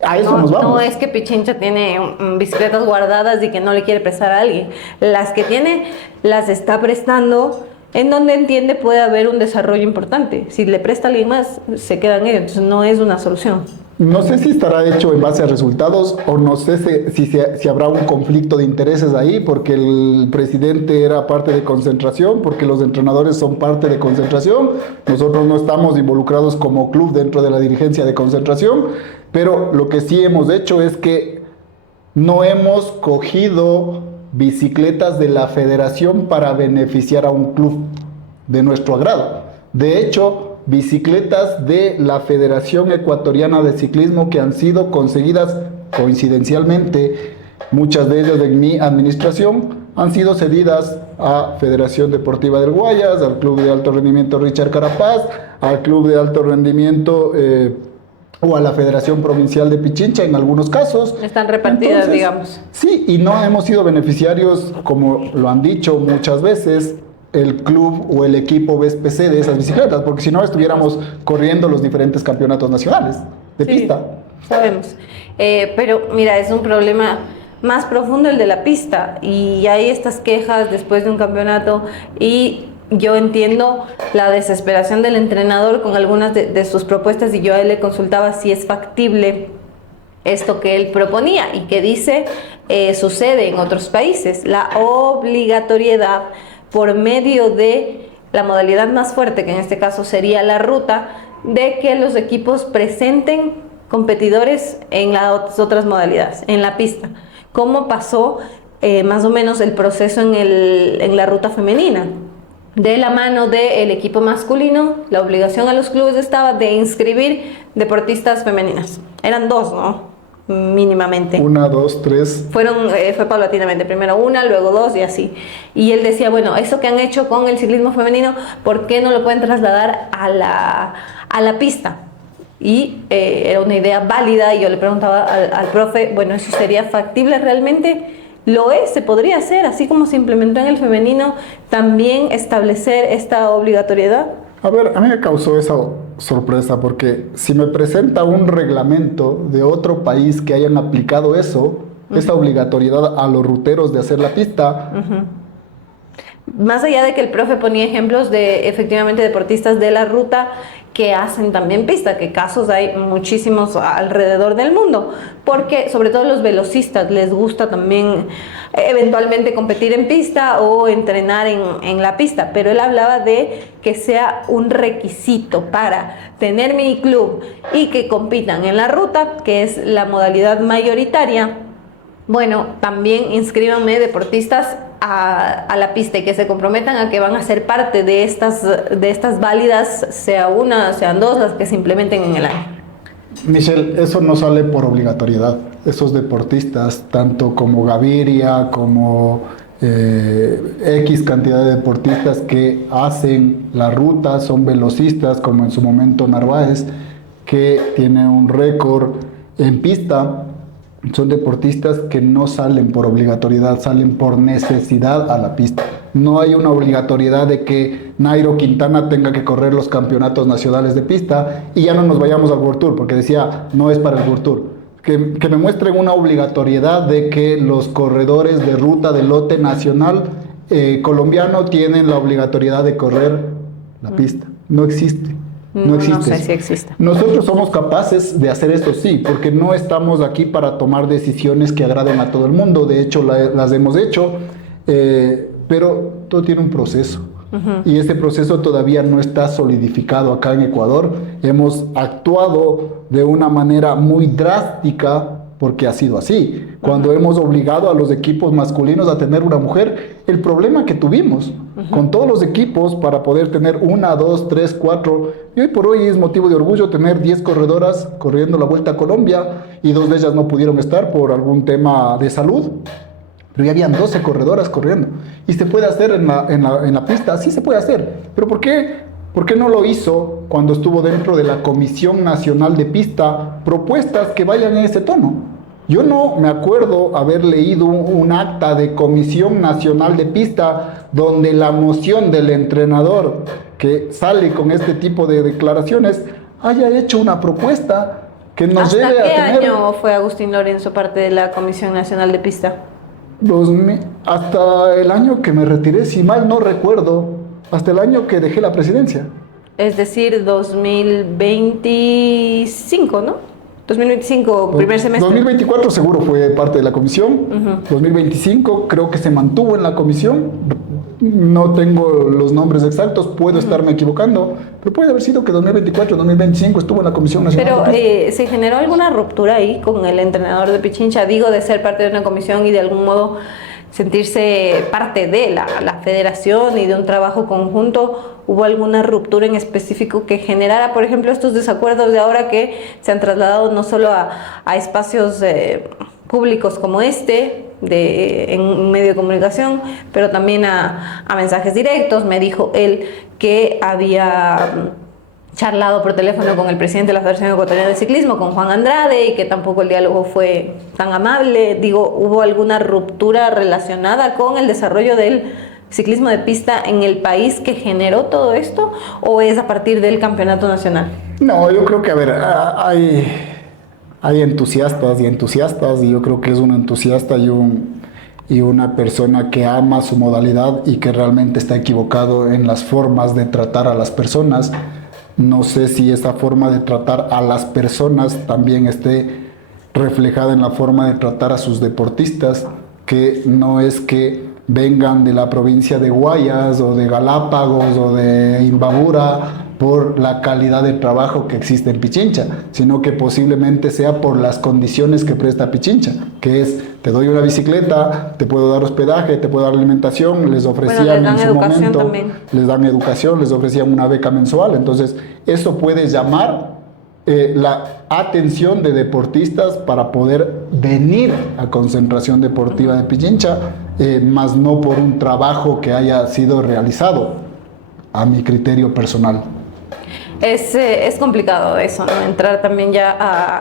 A eso nos vamos. No es que Pichincha tiene bicicletas guardadas y que no le quiere prestar a alguien. Las que tiene, las está prestando en donde entiende puede haber un desarrollo importante. Si le presta a alguien más, se quedan ellos. Entonces no es una solución. No sé si estará hecho en base a resultados o no sé si habrá un conflicto de intereses ahí, porque el presidente era parte de Concentración, porque los entrenadores son parte de Concentración. Nosotros no estamos involucrados como club dentro de la dirigencia de Concentración, pero lo que sí hemos hecho es que no hemos cogido bicicletas de la federación para beneficiar a un club de nuestro agrado. De hecho, bicicletas de la Federación Ecuatoriana de Ciclismo que han sido conseguidas coincidencialmente, muchas de ellas en mi administración, han sido cedidas a Federación Deportiva del Guayas, al Club de Alto Rendimiento Richard Carapaz, al Club de Alto Rendimiento o a la Federación Provincial de Pichincha en algunos casos. Están repartidas, digamos. Sí, y no hemos sido beneficiarios, como lo han dicho muchas veces, el club o el equipo BSPC de esas bicicletas, porque si no estuviéramos corriendo los diferentes campeonatos nacionales de pista. Sabemos. Pero mira, es un problema más profundo el de la pista, y hay estas quejas después de un campeonato, y yo entiendo la desesperación del entrenador con algunas de sus propuestas, y yo a él le consultaba si es factible esto que él proponía y que dice sucede en otros países, la obligatoriedad por medio de la modalidad más fuerte, que en este caso sería la ruta, de que los equipos presenten competidores en las otras modalidades, en la pista. ¿Cómo pasó más o menos el proceso en la ruta femenina? De la mano del equipo masculino, la obligación a los clubes estaba de inscribir deportistas femeninas. Eran 2, ¿no? Mínimamente. 1, 2, 3. Fue paulatinamente, primero 1, luego 2 y así. Y él decía, bueno, eso que han hecho con el ciclismo femenino, ¿por qué no lo pueden trasladar a la pista? Y era una idea válida, y yo le preguntaba al profe, bueno, ¿eso sería factible realmente? Lo es, se podría hacer, así como se implementó en el femenino, también establecer esta obligatoriedad. A ver, a mí me causó esa sorpresa, porque si me presenta un reglamento de otro país que hayan aplicado eso, esa obligatoriedad a los ruteros de hacer la pista. Más allá de que el profe ponía ejemplos de efectivamente deportistas de la ruta que hacen también pista, que casos hay muchísimos alrededor del mundo, porque sobre todo los velocistas les gusta también eventualmente competir en pista o entrenar en la pista, pero él hablaba de que sea un requisito para tener miniclub y que compitan en la ruta, que es la modalidad mayoritaria. Bueno, también inscríbanme deportistas a la pista y que se comprometan a que van a ser parte de estas válidas, sea una, sean 2, las que se implementen en el año. Michelle, eso no sale por obligatoriedad. Esos deportistas, tanto como Gaviria, como X cantidad de deportistas que hacen la ruta, son velocistas, como en su momento Narváez, que tiene un récord en pista. Son deportistas que no salen por obligatoriedad, salen por necesidad a la pista. No hay una obligatoriedad de que Nairo Quintana tenga que correr los campeonatos nacionales de pista y ya no nos vayamos al World Tour, porque decía, no es para el World Tour. Que me muestren una obligatoriedad de que los corredores de ruta de lote nacional colombiano tienen la obligatoriedad de correr la pista. No existe. No existe. No sé si existe. Nosotros somos capaces de hacer esto, sí, porque no estamos aquí para tomar decisiones que agraden a todo el mundo. De hecho, las hemos hecho, pero todo tiene un proceso. Y ese proceso todavía no está solidificado acá en Ecuador. Hemos actuado de una manera muy drástica porque ha sido así. Cuando hemos obligado a los equipos masculinos a tener una mujer, el problema que tuvimos con todos los equipos para poder tener 1, 2, 3, 4, y hoy por hoy es motivo de orgullo tener 10 corredoras corriendo la Vuelta a Colombia, y 2 de ellas no pudieron estar por algún tema de salud, pero ya habían 12 corredoras corriendo. Y se puede hacer en la pista, sí se puede hacer. ¿Pero por qué? ¿Por qué no lo hizo cuando estuvo dentro de la Comisión Nacional de Pista propuestas que vayan en ese tono? Yo no me acuerdo haber leído un acta de Comisión Nacional de Pista donde la moción del entrenador que sale con este tipo de declaraciones haya hecho una propuesta que nos lleve a tener... ¿Hasta qué año fue Agustín Lorenzo parte de la Comisión Nacional de Pista? Hasta el año que me retiré, si mal no recuerdo, hasta el año que dejé la presidencia. Es decir, 2025, ¿no? 2025, primer semestre. 2024 seguro fue parte de la comisión. 2025 creo que se mantuvo en la comisión. No tengo los nombres exactos, puedo estarme equivocando, pero puede haber sido que 2024, 2025 estuvo en la Comisión Nacional. Pero ¿se generó alguna ruptura ahí con el entrenador de Pichincha? Digo, de ser parte de una comisión y de algún modo sentirse parte de la federación y de un trabajo conjunto. ¿Hubo alguna ruptura en específico que generara, por ejemplo, estos desacuerdos de ahora que se han trasladado no solo a espacios públicos como en un medio de comunicación, pero también a mensajes directos? Me dijo él que había charlado por teléfono con el presidente de la Federación Ecuatoriana de Ciclismo, con Juan Andrade, y que tampoco el diálogo fue tan amable. Digo, ¿hubo alguna ruptura relacionada con el desarrollo del ciclismo de pista en el país que generó todo esto, o es a partir del campeonato nacional? No, yo creo que, a ver, hay entusiastas y entusiastas, y yo creo que es un entusiasta y una persona que ama su modalidad y que realmente está equivocado en las formas de tratar a las personas. No sé si esa forma de tratar a las personas también esté reflejada en la forma de tratar a sus deportistas, que no es que vengan de la provincia de Guayas o de Galápagos o de Imbabura por la calidad de trabajo que existe en Pichincha, sino que posiblemente sea por las condiciones que presta Pichincha, que es, te doy una bicicleta, te puedo dar hospedaje, te puedo dar alimentación, les ofrecían en su momento, también. les dan educación, les ofrecían una beca mensual, entonces eso puede llamar la atención de deportistas para poder venir a concentración deportiva de Pichincha, más no por un trabajo que haya sido realizado, a mi criterio personal. Es complicado eso, ¿no? Entrar también ya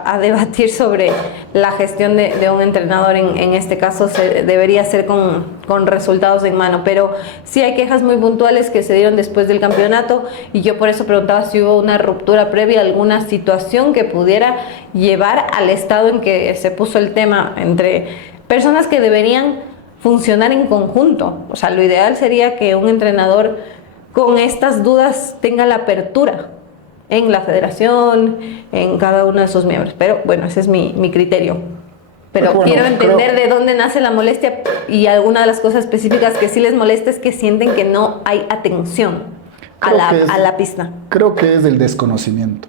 a debatir sobre la gestión de un entrenador, en este caso debería ser con resultados en mano, pero sí hay quejas muy puntuales que se dieron después del campeonato, y yo por eso preguntaba si hubo una ruptura previa, alguna situación que pudiera llevar al estado en que se puso el tema entre personas que deberían funcionar en conjunto. O sea, lo ideal sería que un entrenador con estas dudas tenga la apertura en la federación, en cada uno de sus miembros. Pero bueno, ese es mi criterio. Pero bueno, quiero entender de dónde nace la molestia, y alguna de las cosas específicas que sí les molesta es que sienten que no hay atención a la pista. Creo que es el desconocimiento.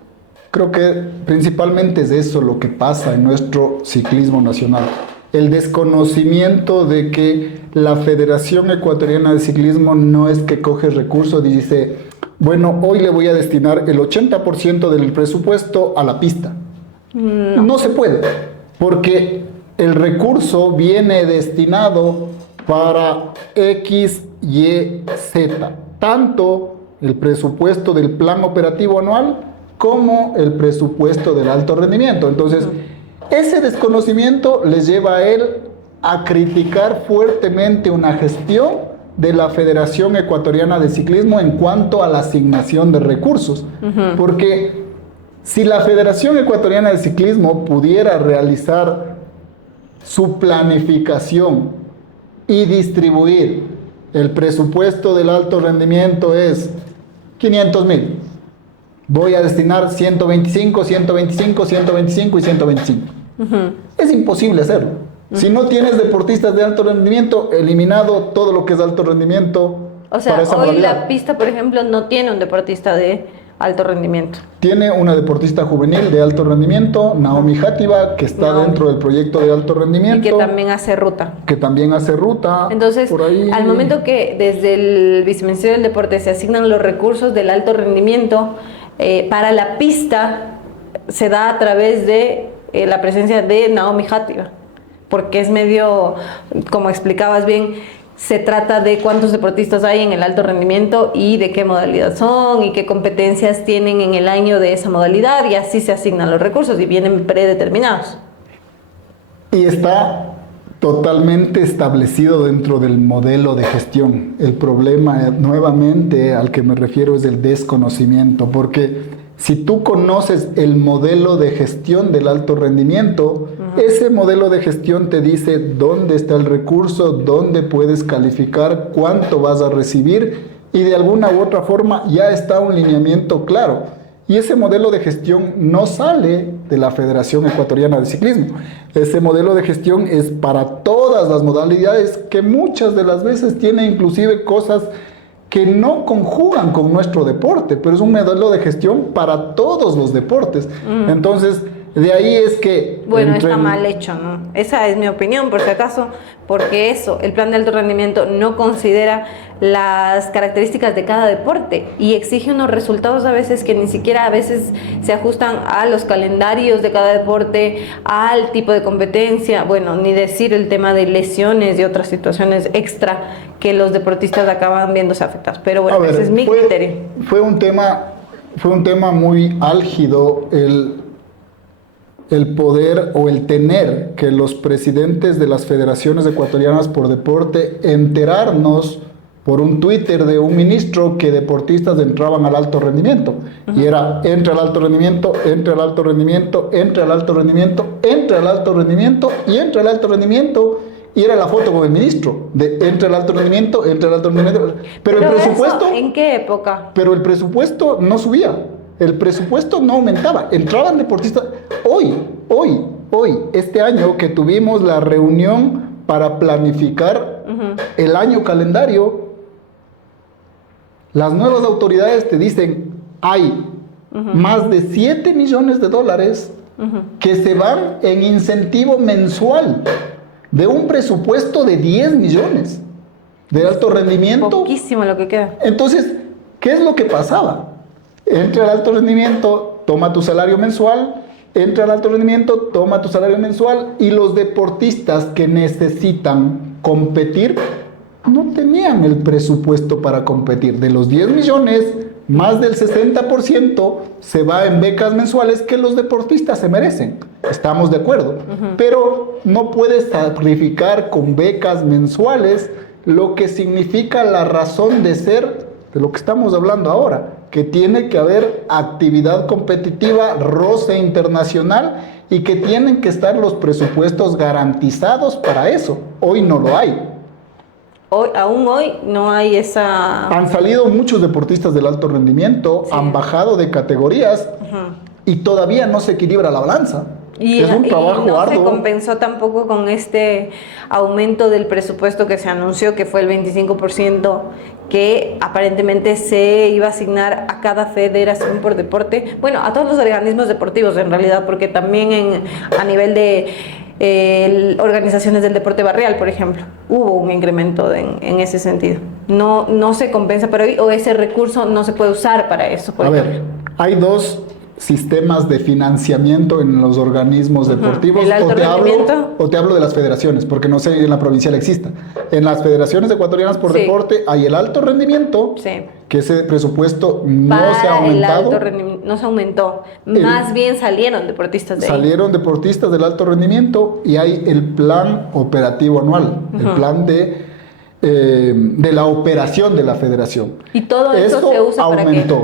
Creo que principalmente es eso lo que pasa en nuestro ciclismo nacional. El desconocimiento de que la Federación Ecuatoriana de Ciclismo no es que coge recursos y dice, bueno, hoy le voy a destinar el 80% del presupuesto a la pista. No se puede, porque el recurso viene destinado para X, Y, Z. Tanto el presupuesto del plan operativo anual como el presupuesto del alto rendimiento. Entonces, ese desconocimiento les lleva a él a criticar fuertemente una gestión de la Federación Ecuatoriana de Ciclismo en cuanto a la asignación de recursos. Porque si la Federación Ecuatoriana de Ciclismo pudiera realizar su planificación y distribuir el presupuesto del alto rendimiento es 500,000. Voy a destinar 125, 125, 125 y 125. Es imposible hacerlo. Si no tienes deportistas de alto rendimiento, eliminado todo lo que es alto rendimiento. O sea, para esa hoy modalidad. la pista, por ejemplo, no tiene un deportista de alto rendimiento. Tiene una deportista juvenil de alto rendimiento, Naomi Játiva, que está dentro del proyecto de alto rendimiento. Y que también hace ruta. Entonces, por ahí, al momento que desde el Viceministerio del Deporte se asignan los recursos del alto rendimiento, para la pista se da a través de la presencia de Naomi Játiva, porque es medio, como explicabas bien, se trata de cuántos deportistas hay en el alto rendimiento y de qué modalidad son y qué competencias tienen en el año de esa modalidad, y así se asignan los recursos y vienen predeterminados. Y está totalmente establecido dentro del modelo de gestión. El problema, nuevamente, al que me refiero es el desconocimiento, porque si tú conoces el modelo de gestión del alto rendimiento, ese modelo de gestión te dice dónde está el recurso, dónde puedes calificar, cuánto vas a recibir, y de alguna u otra forma ya está un lineamiento claro. Y ese modelo de gestión no sale de la Federación Ecuatoriana de Ciclismo. Ese modelo de gestión es para todas las modalidades, que muchas de las veces tiene inclusive cosas que no conjugan con nuestro deporte, pero es un modelo de gestión para todos los deportes. Entonces, de ahí es que... Bueno, está mal hecho, ¿no? Esa es mi opinión, por si acaso, porque el plan de alto rendimiento no considera las características de cada deporte y exige unos resultados a veces que ni siquiera a veces se ajustan a los calendarios de cada deporte, al tipo de competencia, bueno, ni decir el tema de lesiones y otras situaciones extra que los deportistas acaban viéndose afectados. Pero bueno, ese es mi criterio. Fue un tema muy álgido el poder o el tener que los presidentes de las federaciones ecuatorianas por deporte enterarnos por un Twitter de un ministro que deportistas entraban al alto rendimiento. Y era, entra al alto rendimiento, entra al alto rendimiento, entra al alto rendimiento, entra al alto rendimiento y entra al alto rendimiento. Y era la foto con el ministro, de entra al alto rendimiento, entra al alto rendimiento. Pero el presupuesto... Eso, ¿en qué época? Pero el presupuesto no subía, el presupuesto no aumentaba. Entraban deportistas... Hoy, este año que tuvimos la reunión para planificar el año calendario, las nuevas autoridades te dicen, hay más de 7 millones de dólares que se van en incentivo mensual de un presupuesto de 10 millones de alto rendimiento. Poquísimo lo que queda. Entonces, ¿qué es lo que pasaba? Entra al alto rendimiento, toma tu salario mensual, entra al alto rendimiento, toma tu salario mensual, y los deportistas que necesitan competir no tenían el presupuesto para competir. De los 10 millones, más del 60% se va en becas mensuales que los deportistas se merecen. Estamos de acuerdo. Pero no puedes sacrificar con becas mensuales lo que significa la razón de ser de lo que estamos hablando ahora, que tiene que haber actividad competitiva, roce internacional, y que tienen que estar los presupuestos garantizados para eso. Hoy no lo hay. Aún hoy no hay esa... Han salido muchos deportistas del alto rendimiento, han bajado de categorías y todavía no se equilibra la balanza. Y, es un trabajo no arduo. se compensó tampoco con este aumento del presupuesto que se anunció, que fue el 25%, que aparentemente se iba a asignar a cada federación por deporte, bueno, a todos los organismos deportivos en realidad, porque también a nivel de organizaciones del deporte barrial, por ejemplo, hubo un incremento en ese sentido. No se compensa, pero o ese recurso no se puede usar para eso, por ejemplo. Hay dos sistemas de financiamiento en los organismos deportivos. ¿El alto rendimiento? O te hablo de las federaciones, porque no sé si en la provincial exista. En las federaciones ecuatorianas por deporte hay el alto rendimiento, que ese presupuesto no se ha aumentado. El alto rendimiento no se aumentó, más bien salieron deportistas de ahí. Salieron deportistas del alto rendimiento, y hay el plan operativo anual, el plan de la operación de la federación. Y todo eso se usa aumentó.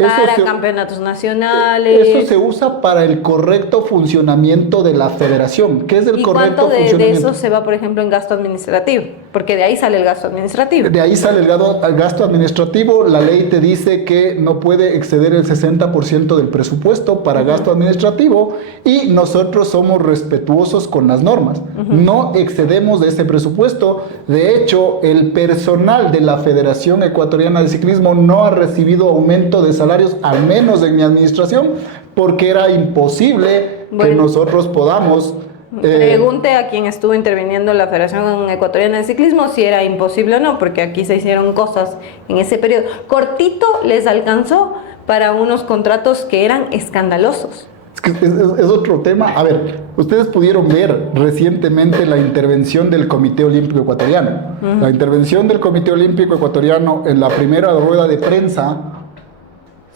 ¿para qué? Para campeonatos nacionales. Eso se usa para el correcto funcionamiento de la federación. ¿Qué es el correcto funcionamiento? ¿Y cuánto de eso se va, por ejemplo, en gasto administrativo? Porque de ahí sale el gasto administrativo. De ahí sale el gasto administrativo. La ley te dice que no puede exceder el 60% del presupuesto para gasto administrativo, y nosotros somos respetuosos con las normas. No excedemos de ese presupuesto. De hecho, el personal de la Federación Ecuatoriana de Ciclismo no ha recibido aumento de salarios, al menos en mi administración, porque era imposible que nosotros podamos... Pregunte a quien estuvo interviniendo en la Federación Ecuatoriana de Ciclismo si era imposible o no, porque aquí se hicieron cosas en ese periodo. Cortito les alcanzó para unos contratos que eran escandalosos. Es otro tema. A ver, ustedes pudieron ver recientemente la intervención del Comité Olímpico Ecuatoriano. La intervención del Comité Olímpico Ecuatoriano, en la primera rueda de prensa,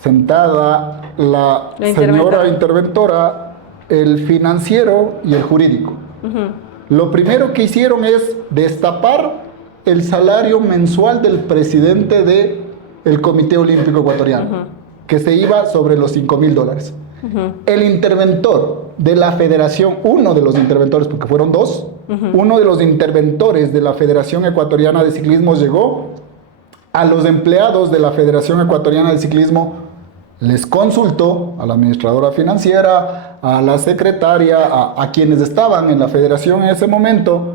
sentada la señora interventora, el financiero y el jurídico. Lo primero que hicieron es destapar el salario mensual del presidente del Comité Olímpico Ecuatoriano, que se iba sobre los $5,000. El interventor de la federación, uno de los interventores, porque fueron dos, uno de los interventores de la Federación Ecuatoriana de Ciclismo llegó a los empleados de la Federación Ecuatoriana de Ciclismo, les consultó a la administradora financiera, a la secretaria, a quienes estaban en la federación en ese momento,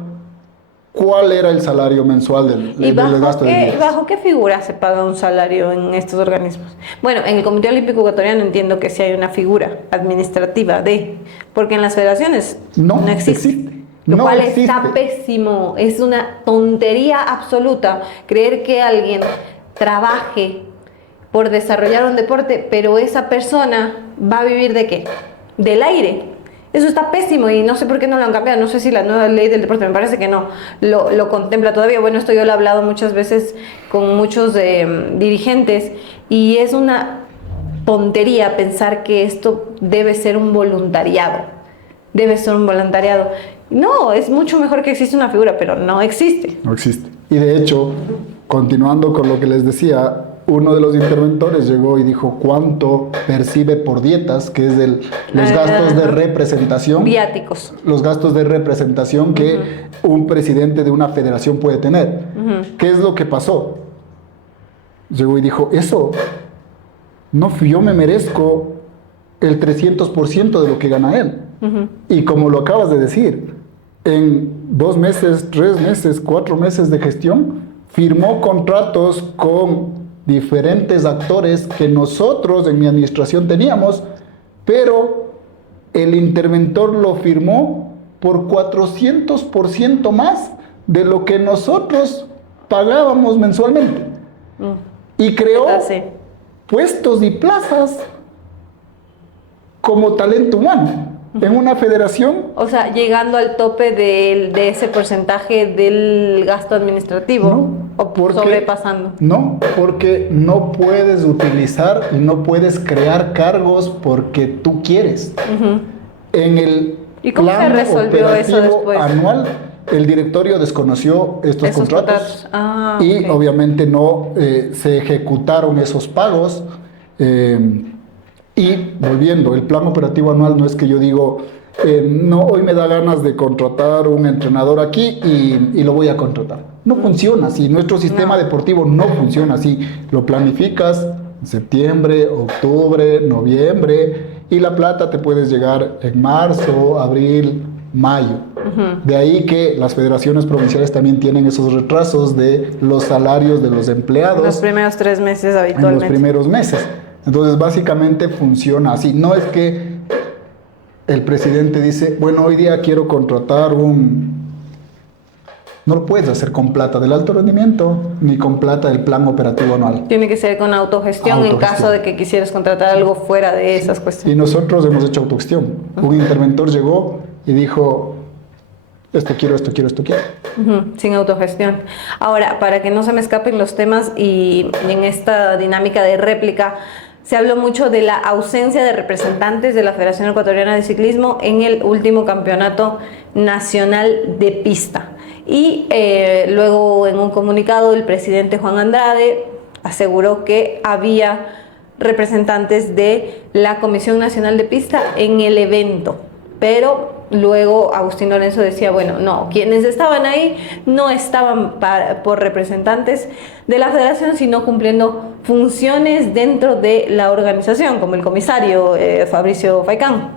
cuál era el salario mensual del gasto de viajes. ¿Y bajo qué figura se paga un salario en estos organismos? Bueno, en el Comité Olímpico Ecuatoriano entiendo que sí hay una figura administrativa porque en las federaciones no existe. Lo cual está pésimo. Es una tontería absoluta creer que alguien trabaje por desarrollar un deporte, pero esa persona va a vivir ¿de qué? Del aire. Eso está pésimo y no sé por qué no lo han cambiado. No sé si la nueva ley del deporte, me parece que no lo contempla todavía. Bueno, esto yo lo he hablado muchas veces con muchos dirigentes, y es una tontería pensar que esto debe ser un voluntariado. Debe ser un voluntariado. No, es mucho mejor que exista una figura, pero no existe. No existe. Y de hecho, continuando con lo que les decía, uno de los interventores llegó y dijo cuánto percibe por dietas, que es los gastos de representación. Viáticos. Los gastos de representación que un presidente de una federación puede tener. ¿Qué es lo que pasó? Llegó y dijo, eso, no, yo me merezco el 300% de lo que gana él. Y como lo acabas de decir, en 2 meses, 3 meses, 4 meses de gestión, firmó contratos con diferentes actores que nosotros en mi administración teníamos, pero el interventor lo firmó por 400% más de lo que nosotros pagábamos mensualmente. Y creó puestos y plazas como talento humano en una federación. O sea, llegando al tope de ese porcentaje del gasto administrativo, sobrepasando. No, porque no puedes utilizar y no puedes crear cargos porque tú quieres. En el ¿Y cómo se resolvió eso después? Anual, el directorio desconoció estos contratos. Y obviamente no se ejecutaron esos pagos. Y volviendo, el plan operativo anual no es que yo digo, no, hoy me da ganas de contratar un entrenador aquí y lo voy a contratar. No funciona así, nuestro sistema deportivo no funciona así. Lo planificas en septiembre, octubre, noviembre y la plata te puedes llegar en marzo, abril, mayo. De ahí que las federaciones provinciales también tienen esos retrasos de los salarios de los empleados. Los primeros 3 meses habitualmente. En los primeros meses. Entonces, básicamente funciona así. No es que el presidente dice, bueno, hoy día quiero contratar No lo puedes hacer con plata del alto rendimiento, ni con plata del plan operativo anual. Tiene que ser con autogestión en caso de que quisieras contratar algo fuera de esas cuestiones. Y nosotros hemos hecho autogestión. Un interventor llegó y dijo, esto quiero. Sin autogestión. Ahora, para que no se me escapen los temas y en esta dinámica de réplica, se habló mucho de la ausencia de representantes de la Federación Ecuatoriana de Ciclismo en el último campeonato nacional de pista. Y luego en un comunicado el presidente Juan Andrade aseguró que había representantes de la Comisión Nacional de Pista en el evento, pero luego Agustín Lorenzo decía, bueno, no, quienes estaban ahí no estaban por representantes de la federación, sino cumpliendo funciones dentro de la organización, como el comisario Fabricio Faicán.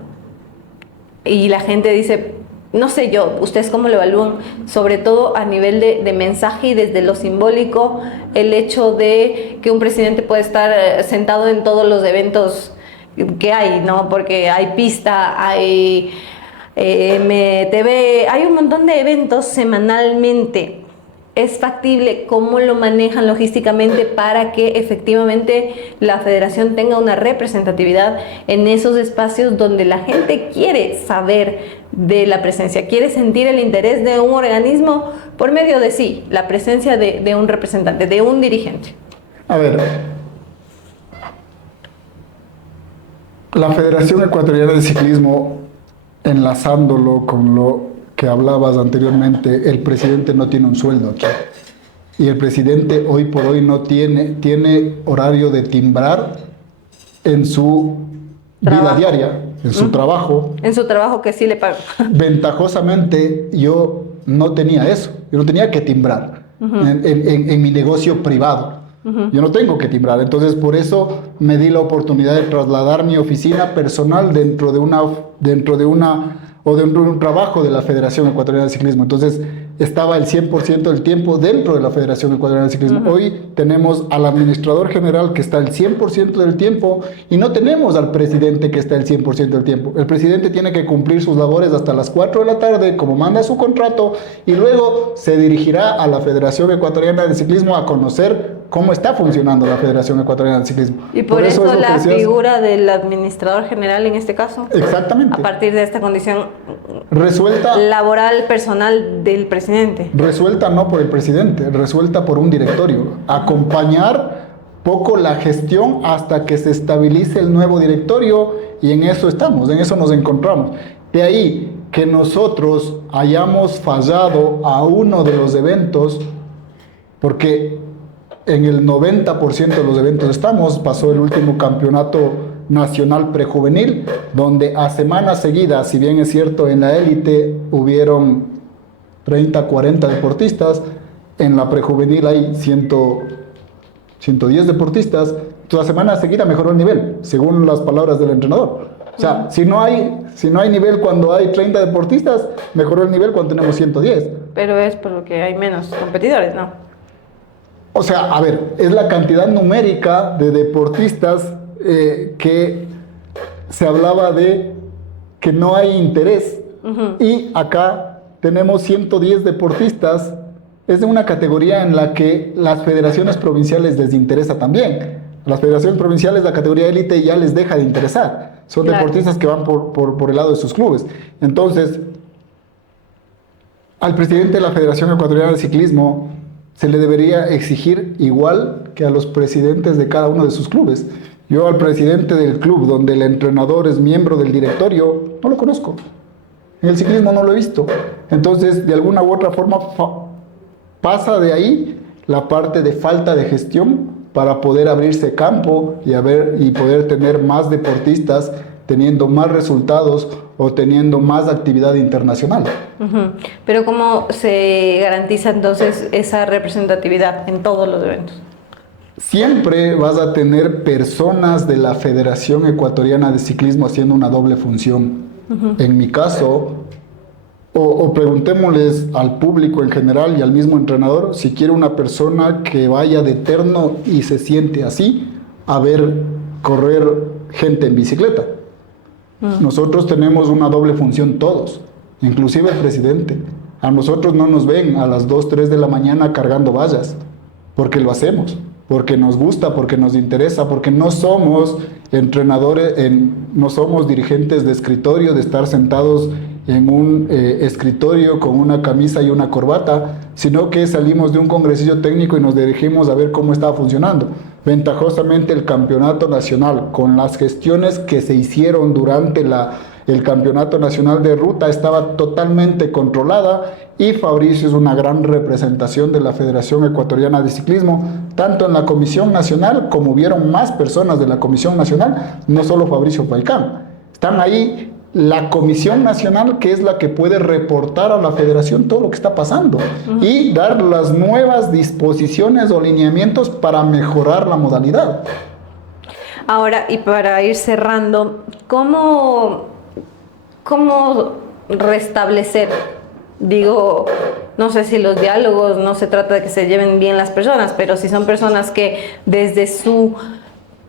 Y la gente dice, no sé yo, ¿ustedes cómo lo evalúan? Sobre todo a nivel de mensaje y desde lo simbólico, el hecho de que un presidente puede estar sentado en todos los eventos que hay, ¿no? Porque hay pista, hay MTV, hay un montón de eventos semanalmente. ¿Es factible? ¿Cómo lo manejan logísticamente para que efectivamente la federación tenga una representatividad en esos espacios donde la gente quiere saber de la presencia, quiere sentir el interés de un organismo por medio de sí, la presencia de un representante, de un dirigente? A ver, la Federación Ecuatoriana de Ciclismo, enlazándolo con lo que hablabas anteriormente, el presidente no tiene un sueldo aquí. Y el presidente hoy por hoy no tiene horario de timbrar en su vida diaria, en su trabajo. En su trabajo que sí le pagan. Ventajosamente yo no tenía eso, yo no tenía que timbrar en mi negocio privado. Yo no tengo que timbrar, entonces por eso me di la oportunidad de trasladar mi oficina personal dentro de un trabajo de la Federación Ecuatoriana de Ciclismo. Entonces estaba el 100% del tiempo dentro de la Federación Ecuatoriana de Ciclismo. Hoy tenemos al administrador general que está el 100% del tiempo y no tenemos al presidente que está el 100% del tiempo. El presidente tiene que cumplir sus labores hasta las 4 de la tarde, como manda su contrato, y luego se dirigirá a la Federación Ecuatoriana de Ciclismo a conocer cómo está funcionando la Federación Ecuatoriana de Ciclismo. Y por eso es la figura del administrador general en este caso. Exactamente. A partir de esta condición resuelta laboral personal del presidente. Resuelta no por el presidente, resuelta por un directorio. Acompañar poco la gestión hasta que se estabilice el nuevo directorio, y en eso estamos, en eso nos encontramos. De ahí que nosotros hayamos fallado a uno de los eventos, porque en el 90% de los eventos estamos. Pasó el último campeonato nacional prejuvenil, donde a semanas seguidas, si bien es cierto, en la élite hubieron 30, 40 deportistas, en la prejuvenil hay 110 deportistas. Toda semana seguida mejoró el nivel, según las palabras del entrenador. O sea, si no hay nivel cuando hay 30 deportistas, mejoró el nivel cuando tenemos 110. Pero es porque hay menos competidores, ¿no? O sea, a ver, es la cantidad numérica de deportistas que se hablaba de que no hay interés. Y acá tenemos 110 deportistas. Es de una categoría en la que las federaciones provinciales les interesa también. Las federaciones provinciales, la categoría élite ya les deja de interesar. Son deportistas que van por el lado de sus clubes. Entonces, al presidente de la Federación Ecuatoriana de Ciclismo se le debería exigir igual que a los presidentes de cada uno de sus clubes. Yo al presidente del club donde el entrenador es miembro del directorio, no lo conozco. En el ciclismo no lo he visto. Entonces, de alguna u otra forma, pasa de ahí la parte de falta de gestión para poder abrirse campo y poder tener más deportistas teniendo más resultados o teniendo más actividad internacional. Pero ¿cómo se garantiza entonces esa representatividad en todos los eventos? Siempre vas a tener personas de la Federación Ecuatoriana de Ciclismo haciendo una doble función. En mi caso, o preguntémosles al público en general y al mismo entrenador si quiere una persona que vaya de terno y se siente así a ver correr gente en bicicleta. Nosotros tenemos una doble función todos, inclusive el presidente. A nosotros no nos ven a las 2, 3 de la mañana cargando vallas, porque lo hacemos, porque nos gusta, porque nos interesa, porque no somos entrenadores, no somos dirigentes de escritorio, de estar sentados en un escritorio con una camisa y una corbata, sino que salimos de un congresillo técnico y nos dirigimos a ver cómo estaba funcionando. Ventajosamente el campeonato nacional, con las gestiones que se hicieron durante el campeonato nacional de ruta, estaba totalmente controlada y Fabricio es una gran representación de la Federación Ecuatoriana de Ciclismo, tanto en la Comisión Nacional como hubieron más personas de la Comisión Nacional, no solo Fabricio Paicán. Están ahí la Comisión Nacional, que es la que puede reportar a la Federación todo lo que está pasando y dar las nuevas disposiciones o lineamientos para mejorar la modalidad. Ahora, y para ir cerrando, ¿cómo restablecer? Digo, no sé si los diálogos, no se trata de que se lleven bien las personas, pero si son personas que desde su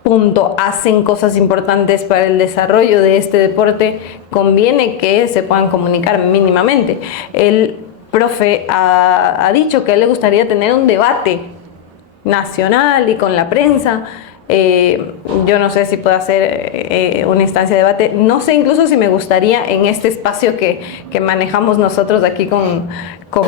punto hacen cosas importantes para el desarrollo de este deporte, conviene que se puedan comunicar mínimamente. El profe ha dicho que a él le gustaría tener un debate nacional y con la prensa. Yo no sé si puedo hacer una instancia de debate, no sé incluso si me gustaría en este espacio que manejamos nosotros aquí con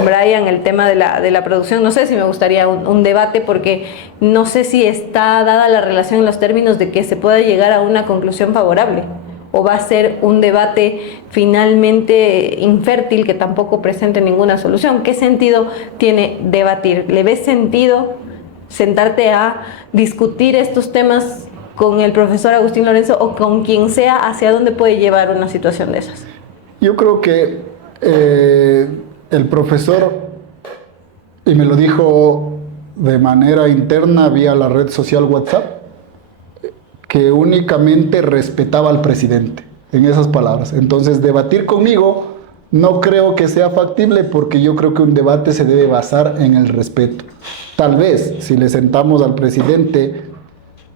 Brian, el tema de la producción, no sé si me gustaría un debate, porque no sé si está dada la relación en los términos de que se pueda llegar a una conclusión favorable, o va a ser un debate finalmente infértil que tampoco presente ninguna solución. ¿Qué sentido tiene debatir? ¿Le ves sentido sentarte a discutir estos temas con el profesor Agustín Lorenzo o con quien sea, hacia dónde puede llevar una situación de esas? Yo creo que el profesor, y me lo dijo de manera interna vía la red social WhatsApp, que únicamente respetaba al presidente, en esas palabras. Entonces, debatir conmigo no creo que sea factible, porque yo creo que un debate se debe basar en el respeto. Tal vez si le sentamos al presidente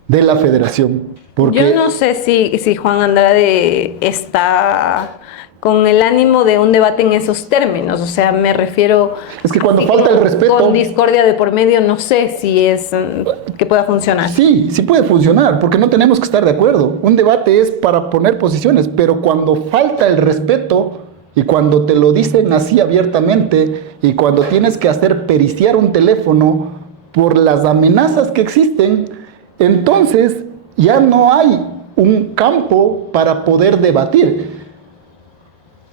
de la federación. Porque yo no sé si Juan Andrade está con el ánimo de un debate en esos términos, o sea, me refiero... Es que cuando falta el respeto... Con discordia de por medio, no sé si es que pueda funcionar. Sí, sí puede funcionar, porque no tenemos que estar de acuerdo. Un debate es para poner posiciones, pero cuando falta el respeto y cuando te lo dicen así abiertamente y cuando tienes que hacer periciar un teléfono por las amenazas que existen, entonces ya no hay un campo para poder debatir.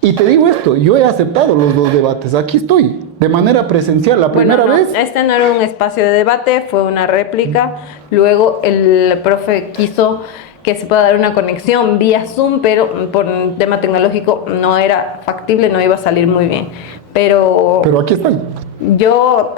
Y te digo esto, yo he aceptado los 2 debates, aquí estoy, de manera presencial, la primera vez. Este no era un espacio de debate, fue una réplica. Luego el profe quiso que se pueda dar una conexión vía Zoom, pero por un tema tecnológico no era factible, no iba a salir muy bien. Pero aquí estoy. Yo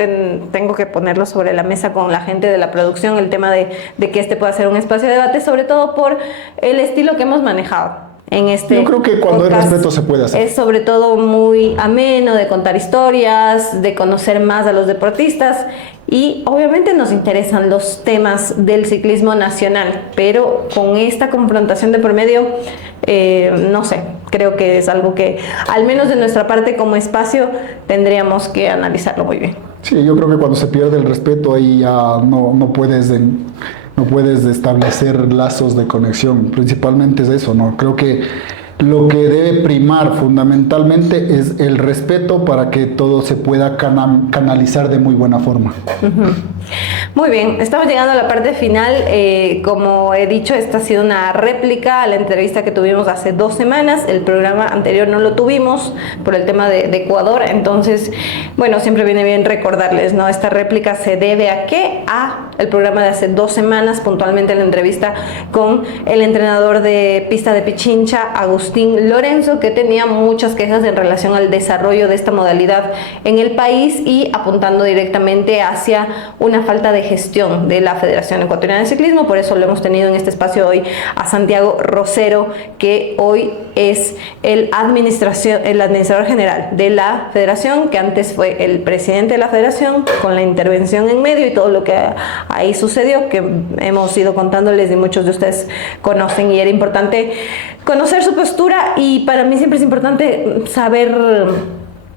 tengo que ponerlo sobre la mesa con la gente de la producción, el tema de que este pueda ser un espacio de debate, sobre todo por el estilo que hemos manejado. Yo creo que cuando hay respeto se puede hacer. Es sobre todo muy ameno de contar historias, de conocer más a los deportistas y obviamente nos interesan los temas del ciclismo nacional, pero con esta confrontación de por medio, no sé, creo que es algo que al menos de nuestra parte como espacio tendríamos que analizarlo muy bien. Sí, yo creo que cuando se pierde el respeto ahí ya no puedes establecer lazos de conexión, principalmente es eso, ¿no? Creo que lo que debe primar fundamentalmente es el respeto para que todo se pueda canalizar de muy buena forma. Muy bien, estamos llegando a la parte final. Como he dicho, esta ha sido una réplica a la entrevista que tuvimos hace 2 semanas. El programa anterior no lo tuvimos por el tema de Ecuador, entonces, bueno, siempre viene bien recordarles, ¿no? Esta réplica se debe ¿a qué? A el programa de hace 2 semanas, puntualmente la entrevista con el entrenador de pista de Pichincha, Agustín Lorenzo, que tenía muchas quejas en relación al desarrollo de esta modalidad en el país y apuntando directamente hacia una falta de gestión de la Federación Ecuatoriana de Ciclismo. Por eso lo hemos tenido en este espacio hoy a Santiago Rosero, que hoy es el administrador general de la Federación, que antes fue el presidente de la Federación, con la intervención en medio y todo lo que ahí sucedió, que hemos ido contándoles y muchos de ustedes conocen, y era importante conocer su postura, y para mí siempre es importante saber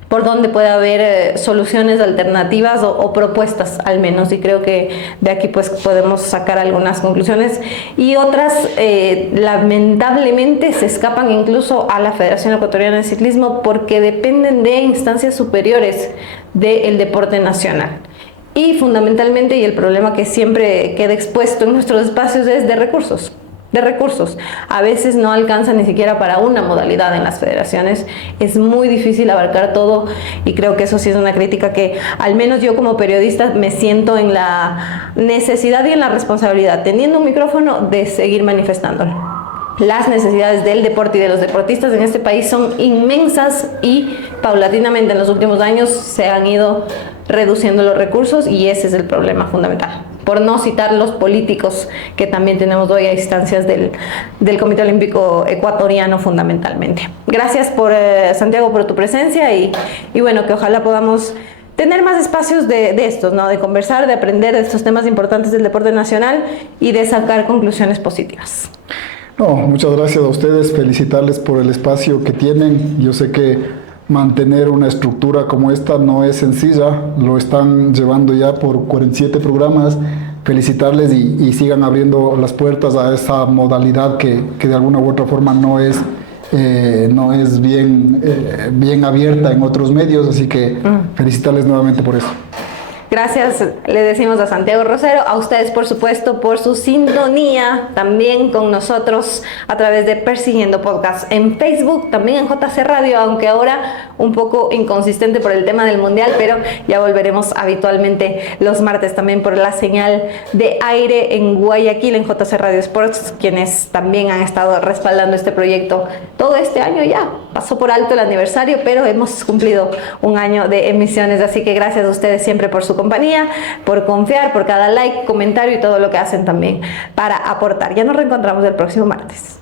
por dónde puede haber soluciones alternativas o propuestas al menos, y creo que de aquí pues podemos sacar algunas conclusiones y otras lamentablemente se escapan incluso a la Federación Ecuatoriana de Ciclismo porque dependen de instancias superiores del deporte nacional. Y fundamentalmente, y el problema que siempre queda expuesto en nuestros espacios, es de recursos. A veces no alcanza ni siquiera para una modalidad en las federaciones. Es muy difícil abarcar todo, y creo que eso sí es una crítica que al menos yo como periodista me siento en la necesidad y en la responsabilidad, teniendo un micrófono, de seguir manifestándolo. Las necesidades del deporte y de los deportistas en este país son inmensas y paulatinamente en los últimos años se han ido reduciendo los recursos, y ese es el problema fundamental. Por no citar los políticos que también tenemos hoy a instancias del Comité Olímpico Ecuatoriano fundamentalmente. Gracias Santiago, por tu presencia y bueno, que ojalá podamos tener más espacios de estos, ¿no? De conversar, de aprender de estos temas importantes del deporte nacional y de sacar conclusiones positivas. No, muchas gracias a ustedes, felicitarles por el espacio que tienen. Yo sé que mantener una estructura como esta no es sencilla, lo están llevando ya por 47 programas. Felicitarles y sigan abriendo las puertas a esa modalidad que de alguna u otra forma no es bien abierta en otros medios, así que felicitarles nuevamente por eso. Gracias, le decimos a Santiago Rosero, a ustedes por supuesto por su sintonía también con nosotros a través de Persiguiendo Podcast en Facebook, también en JC Radio, aunque ahora un poco inconsistente por el tema del Mundial, pero ya volveremos habitualmente los martes también por la señal de aire en Guayaquil, en JC Radio Sports, quienes también han estado respaldando este proyecto todo este año. Ya pasó por alto el aniversario, pero hemos cumplido 1 año de emisiones, así que gracias a ustedes siempre por su compañía, por confiar, por cada like, comentario y todo lo que hacen también para aportar. Ya nos reencontramos el próximo martes.